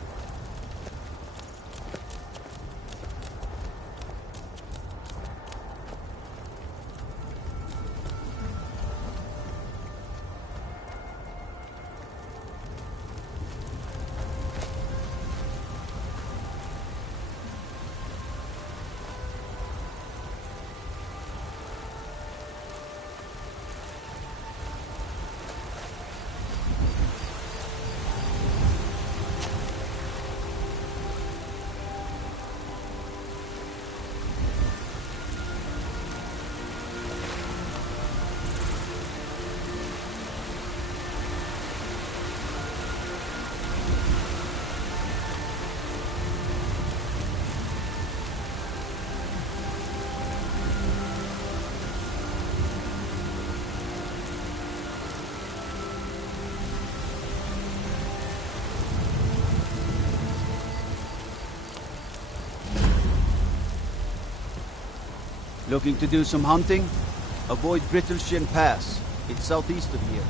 Looking to do some hunting? Avoid Brittleshin Pass. It's southeast of here.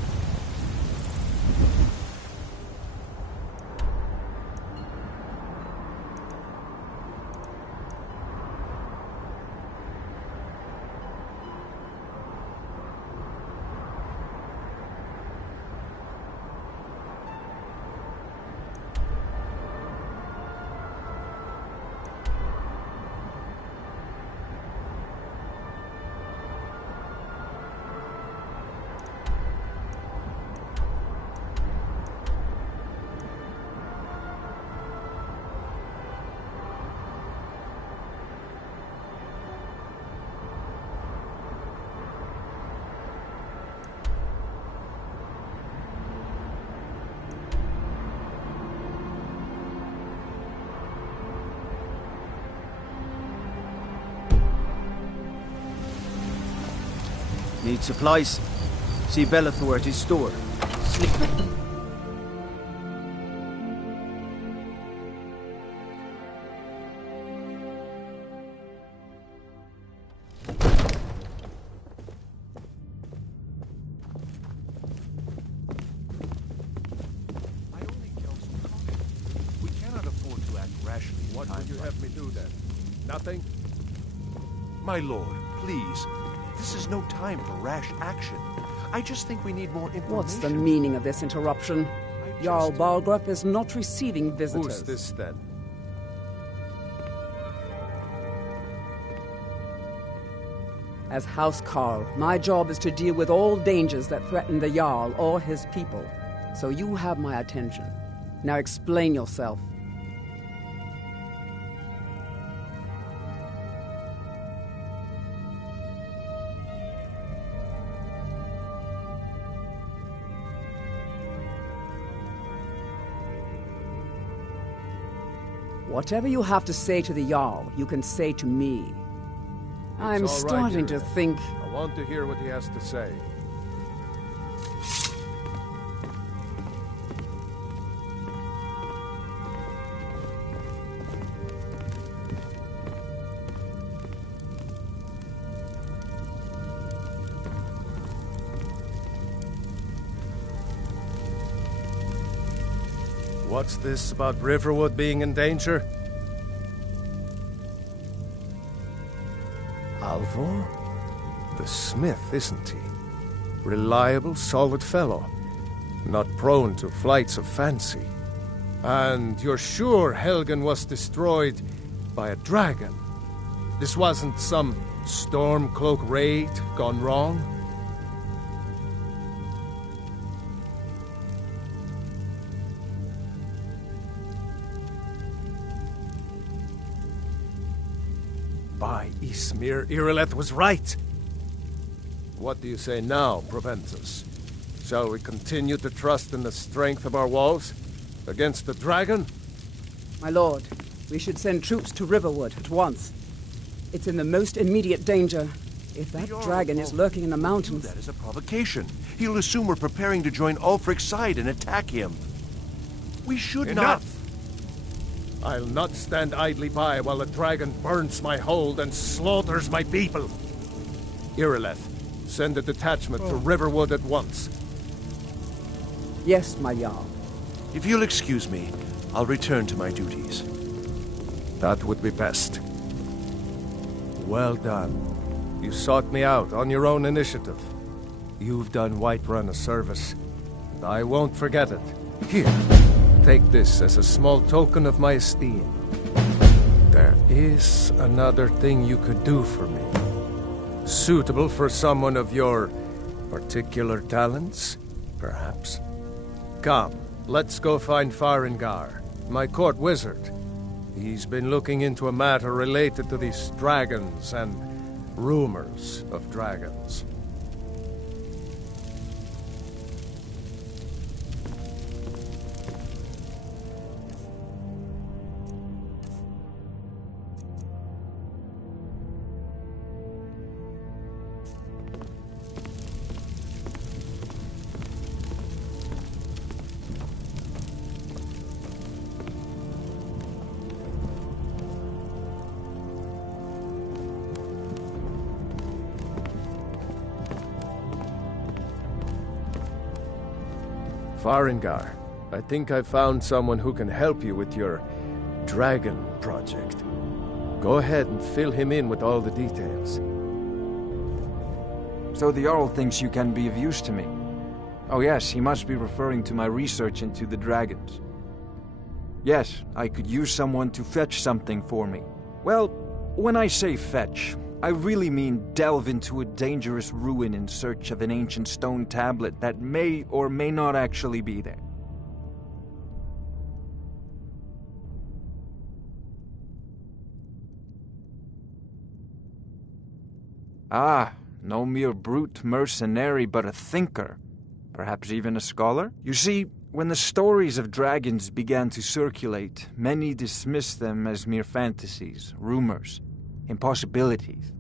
Need supplies? See Bellathor at his store. Sleep. We cannot afford to act rashly. What would you have me do then? Nothing? My lord, please. This is no time for rash action. I just think we need more information. What's the meaning of this interruption? Jarl Balgrup is not receiving visitors. Who's this then? As House Carl, my job is to deal with all dangers that threaten the Jarl or his people. So you have my attention. Now explain yourself. Whatever you have to say to the Jarl, you can say to me. I'm It's all right, starting to Uriel. think... I want to hear what he has to say. What's this about Riverwood being in danger? Alvor? The smith, isn't he? Reliable, solid fellow. Not prone to flights of fancy. And you're sure Helgen was destroyed by a dragon? This wasn't some Stormcloak raid gone wrong? By Ysmir, Irileth was right. What do you say now, Proventus? Shall we continue to trust in the strength of our walls against the dragon? My lord, we should send troops to Riverwood at once. It's in the most immediate danger. If that dragon is lurking in the mountains... That is a provocation. He'll assume we're preparing to join Ulfric's side and attack him. We should not... Enough! I'll not stand idly by while the dragon burns my hold and slaughters my people. Irileth, send a detachment to Riverwood at once. Yes, my Jarl. If you'll excuse me, I'll return to my duties. That would be best. Well done. You sought me out on your own initiative. You've done Whiterun a service, and I won't forget it. Here, take this as a small token of my esteem. There is another thing you could do for me. Suitable for someone of your particular talents, perhaps. Come, let's go find Farengar, my court wizard. He's been looking into a matter related to these dragons and rumors of dragons. Farengar, I think I found someone who can help you with your dragon project. Go ahead and fill him in with all the details. So the Jarl thinks you can be of use to me. Oh yes, he must be referring to my research into the dragons. Yes, I could use someone to fetch something for me. Well, when I say fetch, I really mean delve into a dangerous ruin in search of an ancient stone tablet that may or may not actually be there. Ah, no mere brute mercenary, but a thinker. Perhaps even a scholar? You see, when the stories of dragons began to circulate, many dismissed them as mere fantasies, rumors, impossibilities.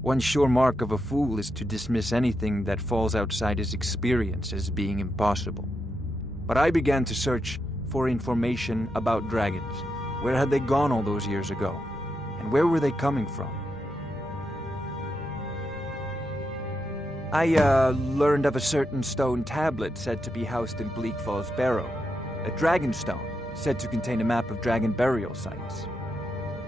One sure mark of a fool is to dismiss anything that falls outside his experience as being impossible. But I began to search for information about dragons. Where had they gone all those years ago? And where were they coming from? I learned of a certain stone tablet said to be housed in Bleak Falls Barrow. A dragon stone said to contain a map of dragon burial sites.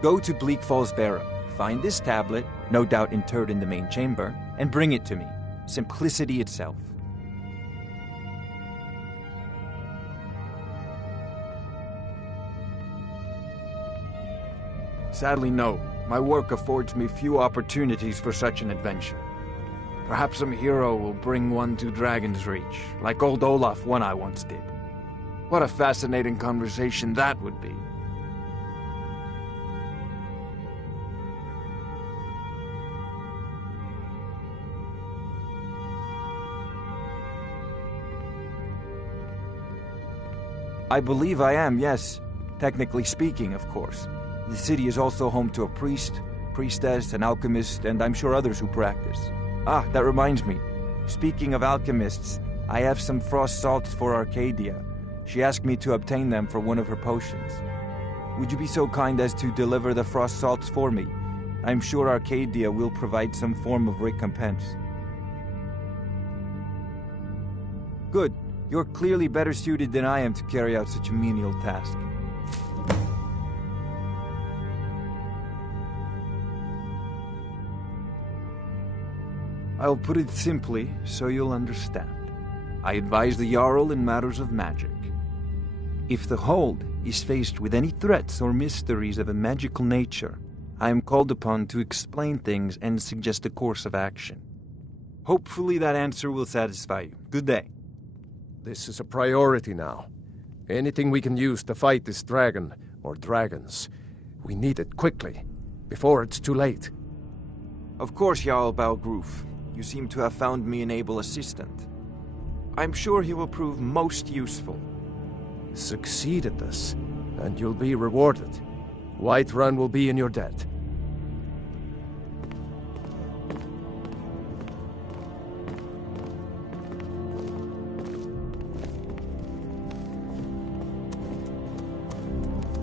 Go to Bleak Falls Barrow, find this tablet, no doubt interred in the main chamber, and bring it to me. Simplicity itself. Sadly, no. My work affords me few opportunities for such an adventure. Perhaps some hero will bring one to Dragon's Reach, like old Olaf one I once did. What a fascinating conversation that would be. I believe I am, yes. Technically speaking, of course. The city is also home to a priest, priestess, an alchemist, and I'm sure others who practice. Ah, that reminds me. Speaking of alchemists, I have some frost salts for Arcadia. She asked me to obtain them for one of her potions. Would you be so kind as to deliver the frost salts for me? I'm sure Arcadia will provide some form of recompense. Good. You're clearly better suited than I am to carry out such a menial task. I'll put it simply so you'll understand. I advise the Jarl in matters of magic. If the Hold is faced with any threats or mysteries of a magical nature, I am called upon to explain things and suggest a course of action. Hopefully that answer will satisfy you. Good day. This is a priority now. Anything we can use to fight this dragon, or dragons, we need it quickly, before it's too late. Of course, Jarl Balgroof. You seem to have found me an able assistant. I'm sure he will prove most useful. Succeed at this, and you'll be rewarded. Whiterun will be in your debt.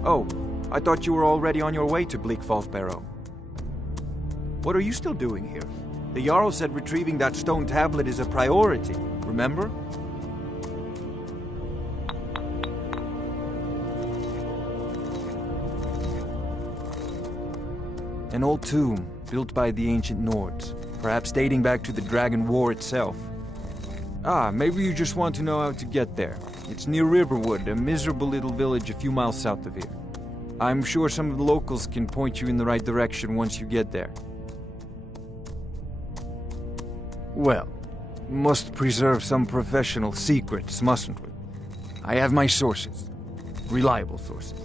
Oh, I thought you were already on your way to Bleak Falls Barrow. What are you still doing here? The Jarl said retrieving that stone tablet is a priority, remember? An old tomb, built by the ancient Nords, perhaps dating back to the Dragon War itself. Ah, maybe you just want to know how to get there. It's near Riverwood, a miserable little village a few miles south of here. I'm sure some of the locals can point you in the right direction once you get there. Well, must preserve some professional secrets, mustn't we? I have my sources. Reliable sources.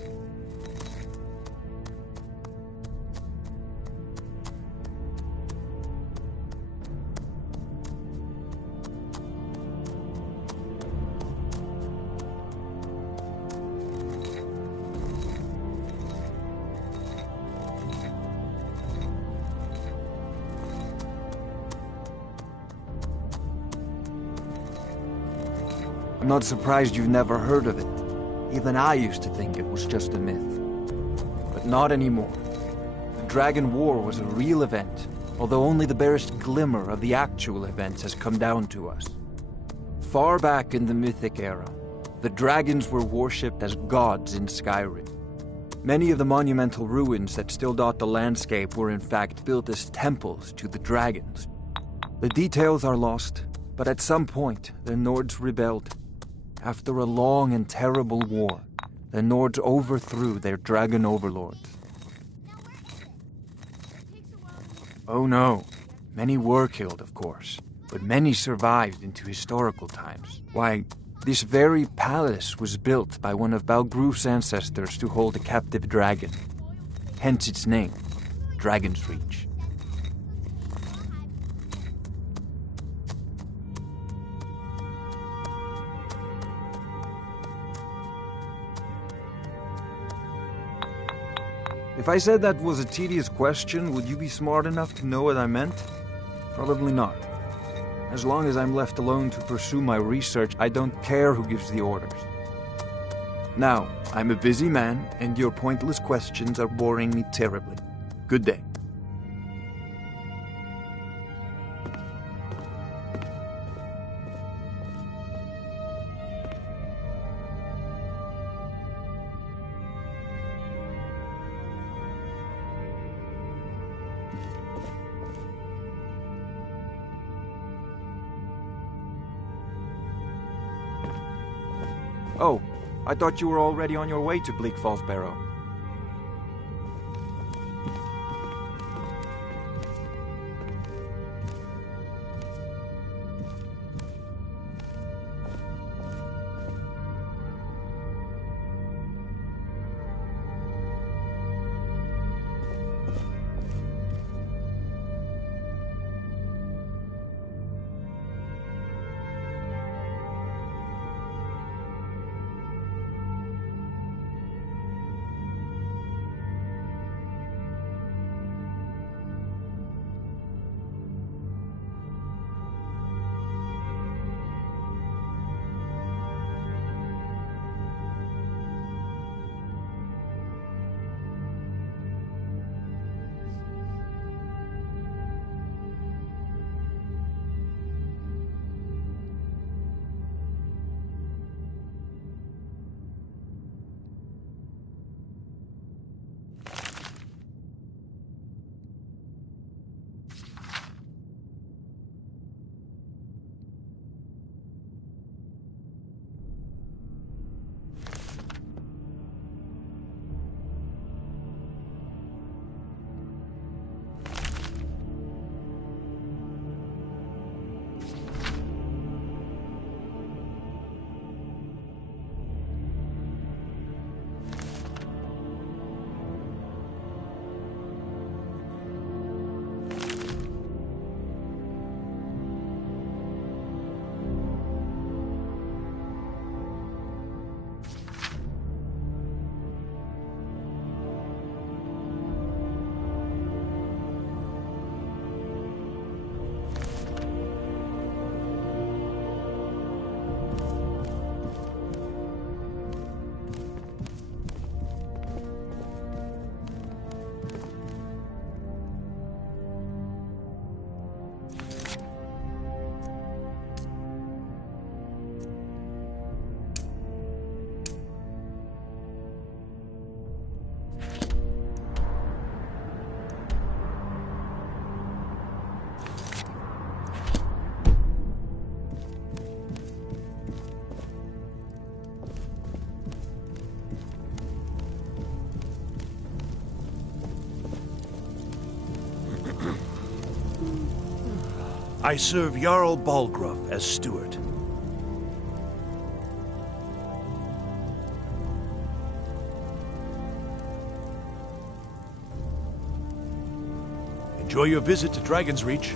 I'm not surprised you've never heard of it. Even I used to think it was just a myth. But not anymore. The Dragon War was a real event, although only the barest glimmer of the actual events has come down to us. Far back in the Mythic era, the dragons were worshipped as gods in Skyrim. Many of the monumental ruins that still dot the landscape were in fact built as temples to the dragons. The details are lost, but at some point, the Nords rebelled. After a long and terrible war, the Nords overthrew their dragon overlords. Oh no, many were killed, of course, but many survived into historical times. Why, this very palace was built by one of Balgroof's ancestors to hold a captive dragon. Hence its name, Dragon's Reach. If I said that was a tedious question, would you be smart enough to know what I meant? Probably not. As long as I'm left alone to pursue my research, I don't care who gives the orders. Now, I'm a busy man, and your pointless questions are boring me terribly. Good day. Oh, I thought you were already on your way to Bleak Falls Barrow. I serve Jarl Balgruuf as steward. Enjoy your visit to Dragon's Reach.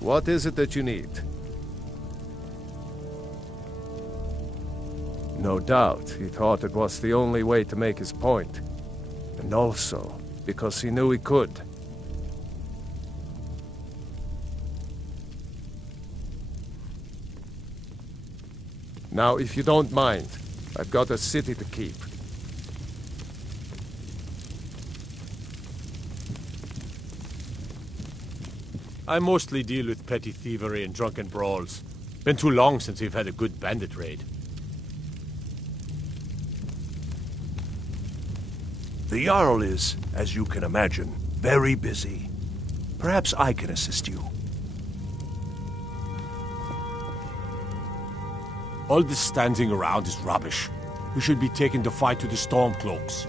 What is it that you need? No doubt, he thought it was the only way to make his point. And also, because he knew he could. Now, if you don't mind, I've got a city to keep. I mostly deal with petty thievery and drunken brawls. Been too long since we've had a good bandit raid. The Jarl is, as you can imagine, very busy. Perhaps I can assist you. All this standing around is rubbish. We should be taking the fight to the Stormcloaks.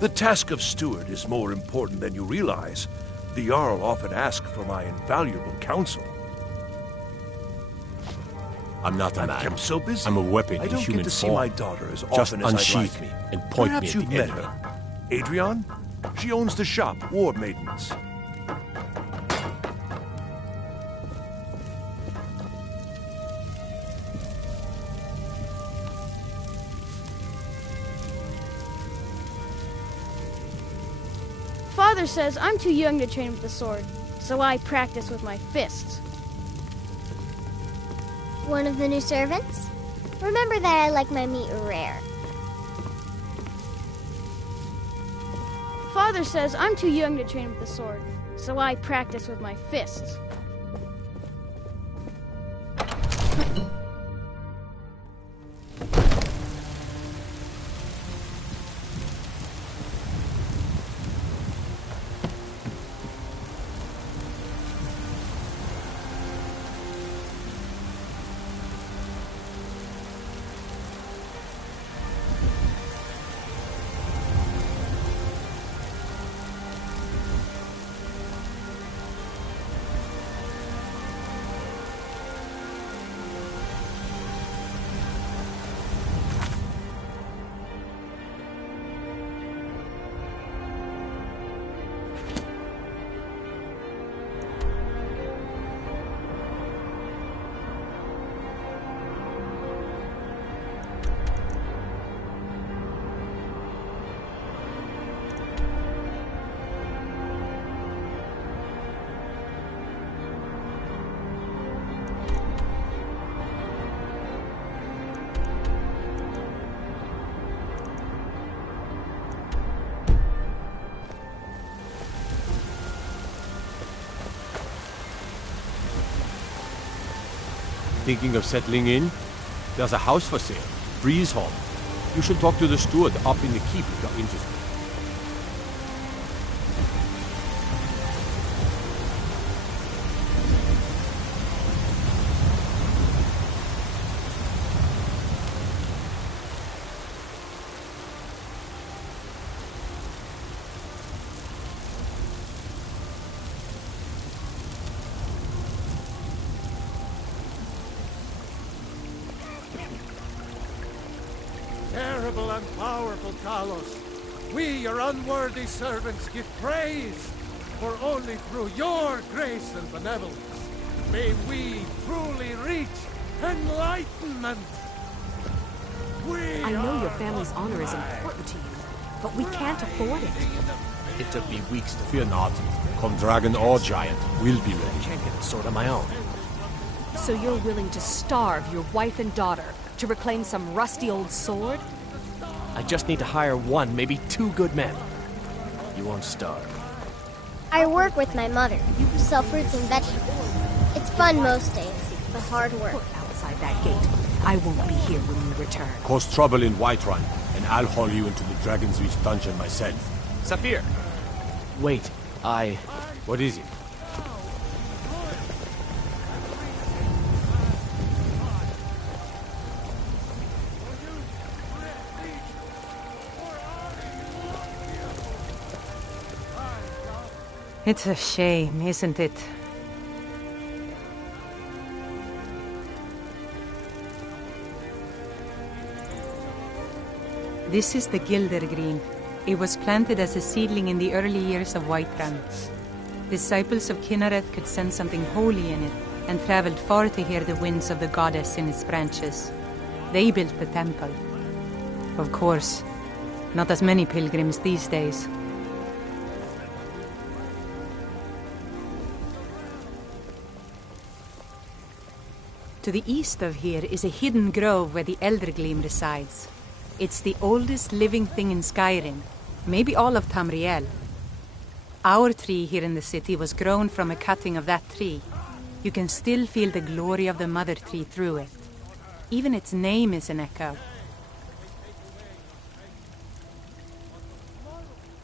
The task of steward is more important than you realize. The Jarl often asks for my invaluable counsel. I'm not a man. I'm so busy. I'm a weapon I in don't human get to see form. my daughter as Just often as I'd unsheath like. me and point Perhaps me you've at the met enemy. her. Adrian? She owns the shop, Ward Maidens. Father says I'm too young to train with the sword, so I practice with my fists. One of the new servants? Remember that I like my meat rare. Father says I'm too young to train with the sword, so I practice with my fists. Thinking of settling in? There's a house for sale, Breeze Hall. You should talk to the steward up in the keep if you're interested. Terrible and powerful Talos, we, your unworthy servants, give praise, for only through your grace and benevolence may we truly reach enlightenment. I know your family's honor is important to you, but we can't afford it. It took me weeks to fear not. Come dragon or giant, we'll be ready. I can't get a sword on my own. So you're willing to starve your wife and daughter to reclaim some rusty old sword? I just need to hire one, maybe two good men. You won't starve. I work with my mother. Sell fruits and vegetables. It's fun most days, but hard work. Outside that gate. I won't be here when you return. Cause trouble in Whiterun, and I'll haul you into the Dragon's Reach dungeon myself. Saphir! Wait, What is it? It's a shame, isn't it? This is the Gildergreen. It was planted as a seedling in the early years of Whiterun. Disciples of Kinnareth could sense something holy in it and traveled far to hear the winds of the goddess in its branches. They built the temple. Of course, not as many pilgrims these days. To the east of here is a hidden grove where the Eldergleam resides. It's the oldest living thing in Skyrim, maybe all of Tamriel. Our tree here in the city was grown from a cutting of that tree. You can still feel the glory of the mother tree through it. Even its name is an echo.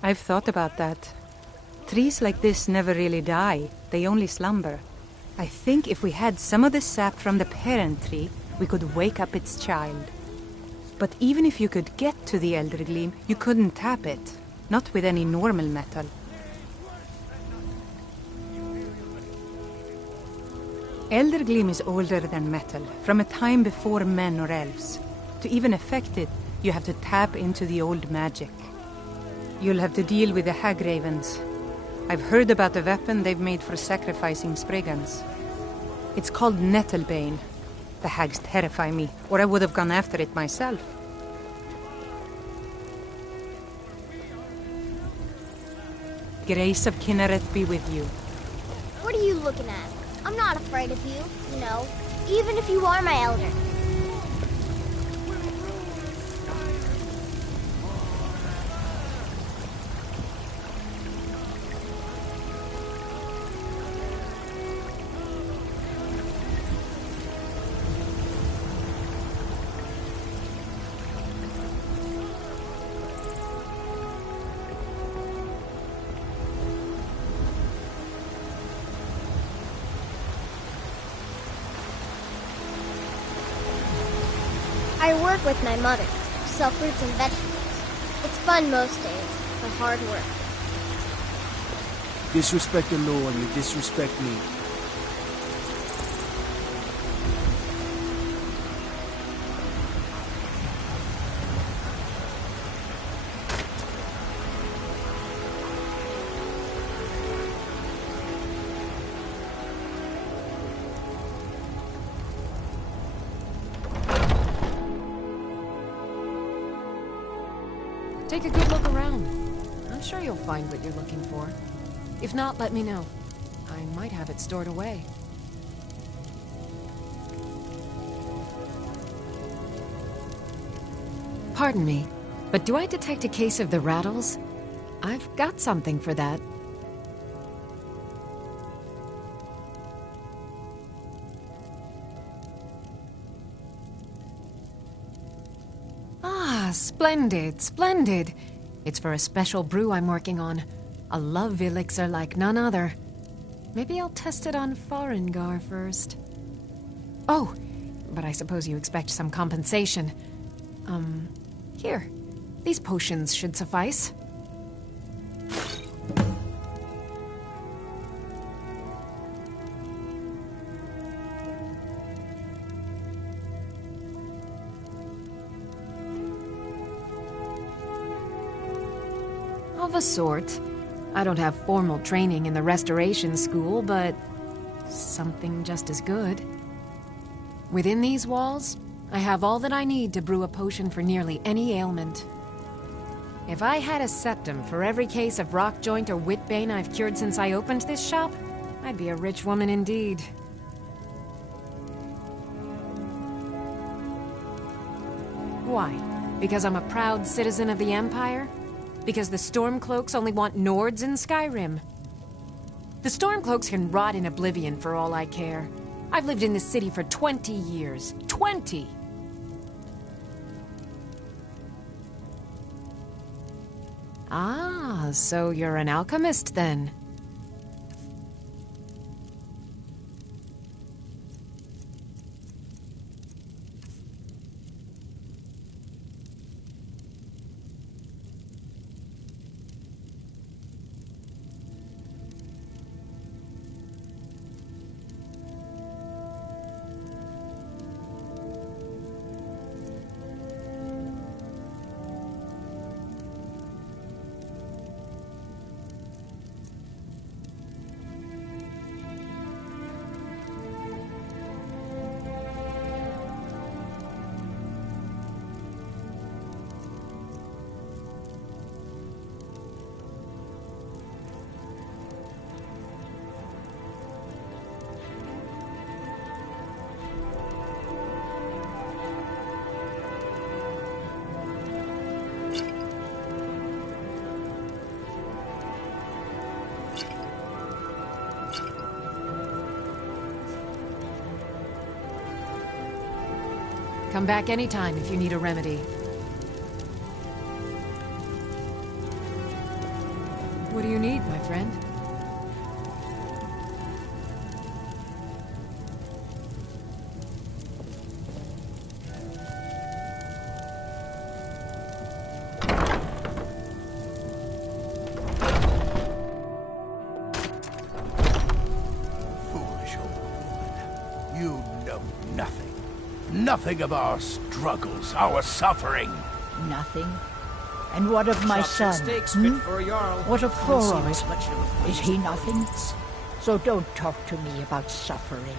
I've thought about that. Trees like this never really die, they only slumber. I think if we had some of the sap from the parent tree, we could wake up its child. But even if you could get to the Eldergleam, you couldn't tap it. Not with any normal metal. Eldergleam is older than metal, from a time before men or elves. To even affect it, you have to tap into the old magic. You'll have to deal with the Hagravens. I've heard about the weapon they've made for sacrificing Spriggans. It's called Nettlebane. The hags terrify me, or I would have gone after it myself. grace of Kinneret be with you. What are you looking at? I'm not afraid of you, no. Even if you are my elder. I work with my mother, sell fruits and vegetables. It's fun most days, but hard work. Disrespect the law and you disrespect me. Take a good look around. I'm sure you'll find what you're looking for. If not, let me know. I might have it stored away. Pardon me, but do I detect a case of the rattles? I've got something for that. Ah, splendid, splendid. It's for a special brew I'm working on. A love elixir like none other. Maybe I'll test it on Farengar first. Oh, but I suppose you expect some compensation. Here. These potions should suffice. Of a sort. I don't have formal training in the Restoration School, but something just as good. Within these walls, I have all that I need to brew a potion for nearly any ailment. If I had a septum for every case of rock joint or whitbane I've cured since I opened this shop, I'd be a rich woman indeed. Why? Because I'm a proud citizen of the Empire? Because the Stormcloaks only want Nords in Skyrim? The Stormcloaks can rot in oblivion for all I care. I've lived in this city for 20 years. 20! Ah, so you're an alchemist then? Come back anytime if you need a remedy. What do you need, my friend? Foolish old woman. You know nothing. Nothing of our struggles, our suffering. Nothing? And what of my son? What of Thoron? Is he nothing? So don't talk to me about suffering.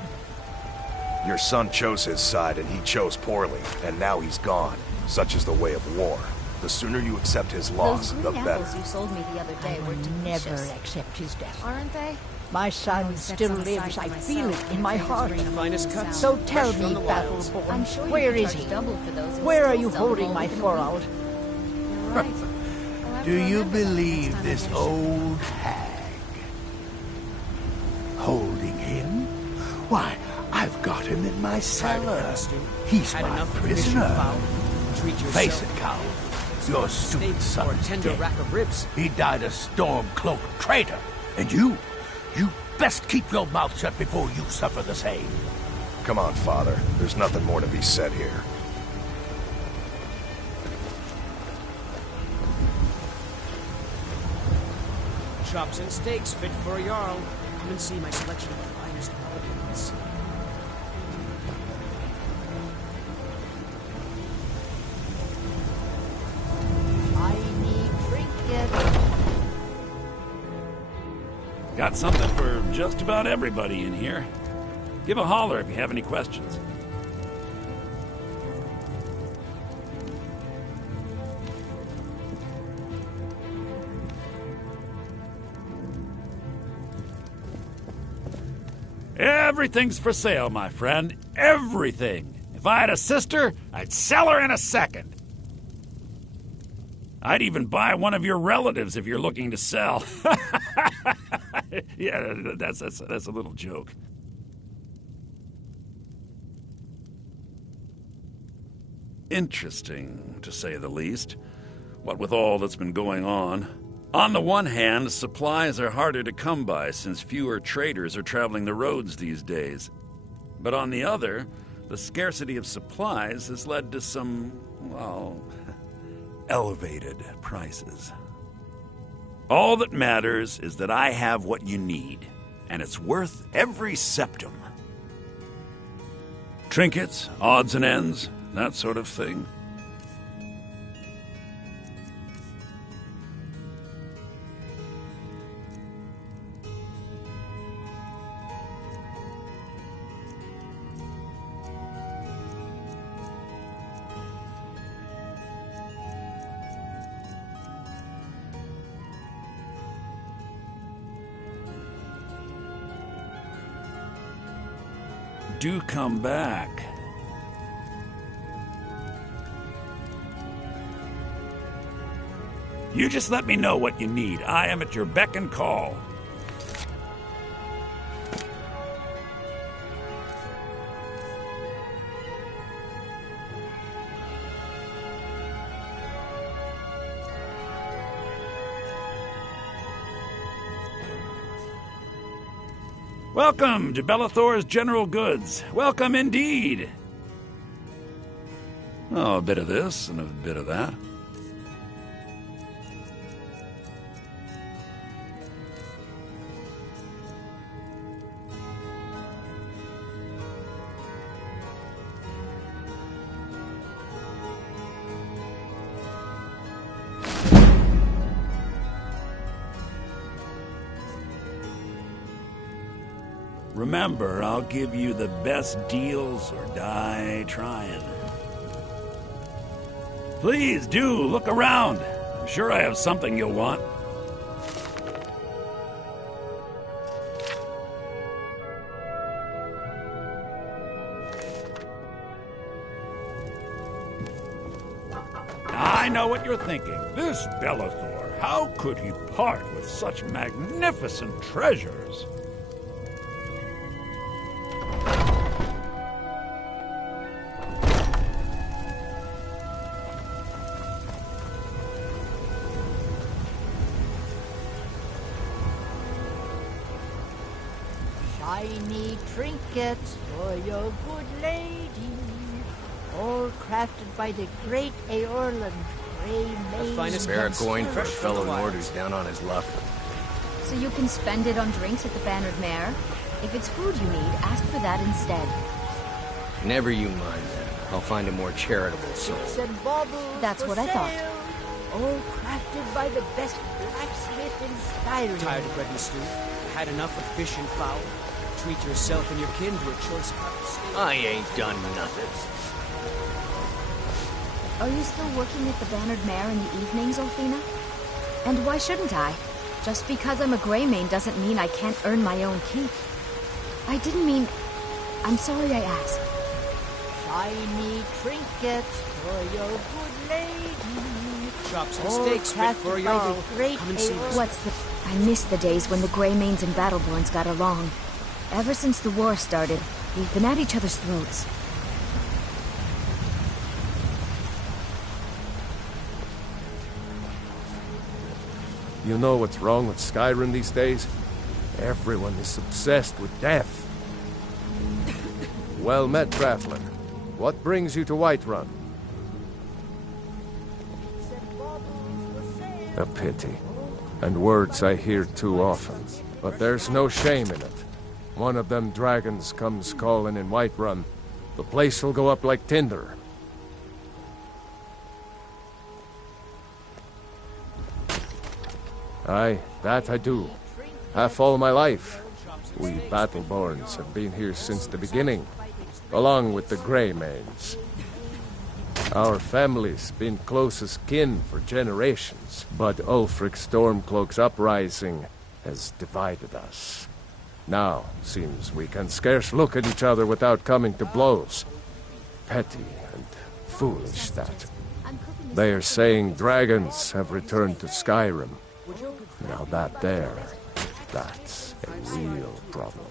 Your son chose his side and he chose poorly, and now he's gone. Such is the way of war. The sooner you accept his loss, Those the green better. apples you sold me the other day I were will delicious. never accept his death. Aren't they? My son still lives. I feel it in my heart. Finest cuts. So tell Fresh from me, the wilds. Battleborn, I'm sure you where could is charge he? double for those and Where are still you sell them holding all my within a foreload? You're right. I'll have Do to you remember that believe next time I this get a old hag? Holding him? Why, I've got him in my cellar. He's Had my enough of fish and prisoner. fowl. Treat yourself. Face it, Cal. Your stupid Steak son or a is tender dead. rack of ribs. He died a storm-cloaked traitor. And you best keep your mouth shut before you suffer the same. Come on, Father. There's nothing more to be said here. Chops and steaks fit for a Jarl. Come and see my selection of the finest paladins. I need trinket. Got something for just about everybody in here. Give a holler if you have any questions. Everything's for sale, my friend. Everything. If I had a sister, I'd sell her in a second. I'd even buy one of your relatives if you're looking to sell. Yeah, that's a little joke. Interesting, to say the least. What with all that's been going on. On the one hand, supplies are harder to come by since fewer traders are traveling the roads these days. But on the other, the scarcity of supplies has led to some, well, elevated prices. All that matters is that I have what you need, and it's worth every septum. Trinkets, odds and ends, that sort of thing. Do come back. You just let me know what you need. I am at your beck and call. Welcome to Bellathor's General Goods. Welcome indeed. Oh, a bit of this and a bit of that. Remember, I'll give you the best deals or die trying. Please do look around. I'm sure I have something you'll want. I know what you're thinking. This Bellathor, how could he part with such magnificent treasures? Shiny trinkets for your good lady, all crafted by the great Aorland Grey Maid. Spare a coin for a fellow Nord who's down on his luck. So you can spend it on drinks at the Bannered Mare? If it's food you need, ask for that instead. Never you mind that. I'll find a more charitable soul. And baubles That's for what I thought. sale, all crafted by the best blacksmith in Skyrim. Tired of bread and stew? Had enough of fish and fowl? Treat yourself and your kin to a choice cut of steak. I ain't done nothing. Are you still working at the Bannered Mare in the evenings, Olfina? And why shouldn't I? Just because I'm a Greymane doesn't mean I can't earn my own keep. I didn't mean... I'm sorry I asked. Shiny trinkets for your good lady. Chops and steaks fit for a Jarl. Come and see me. What's the... I miss the days when the Greymanes and Battleborns got along. Ever since the war started, we've been at each other's throats. You know what's wrong with Skyrim these days? Everyone is obsessed with death. Well met, traveler. What brings you to Whiterun? A pity. And words I hear too often. But there's no shame in it. One of them dragons comes calling in Whiterun. The place will go up like tinder. Aye, that I do. Half all my life. We Battleborns have been here since the beginning, along with the Greymanes. Our family's been close as kin for generations, but Ulfric Stormcloak's uprising has divided us. Now, seems we can scarce look at each other without coming to blows. Petty and foolish, that. They are saying dragons have returned to Skyrim. Now that's a real problem.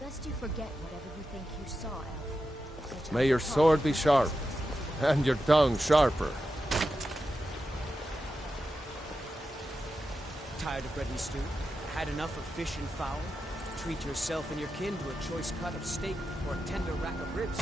Lest you forget whatever you think you saw, Elf. May your sword be sharp, and your tongue sharper. Tired of bread and stew? Had enough of fish and fowl? Treat yourself and your kin to a choice cut of steak or a tender rack of ribs.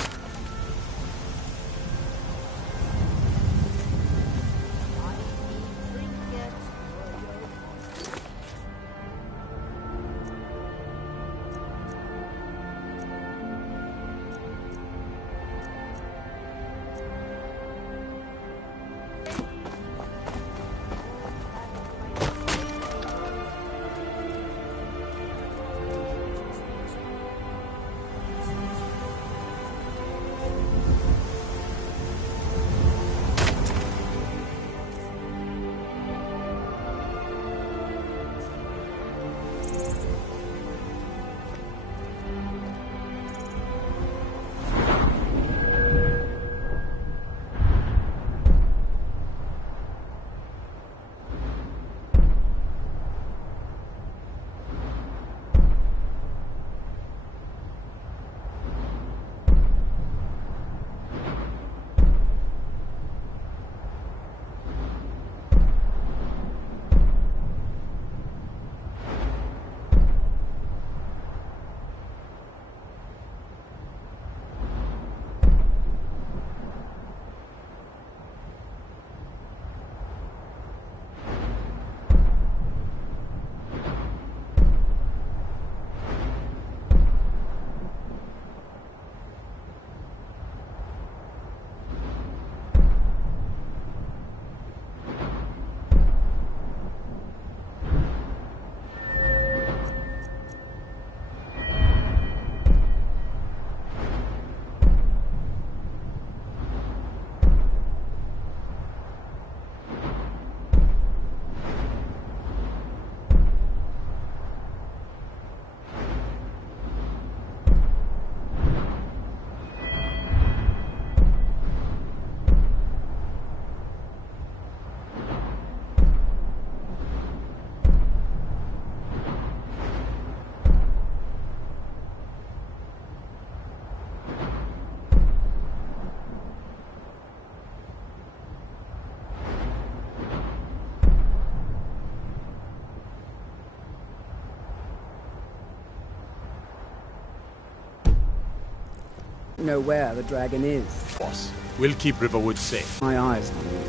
Know where the dragon is. Boss, we'll keep Riverwood safe. My eyes on you.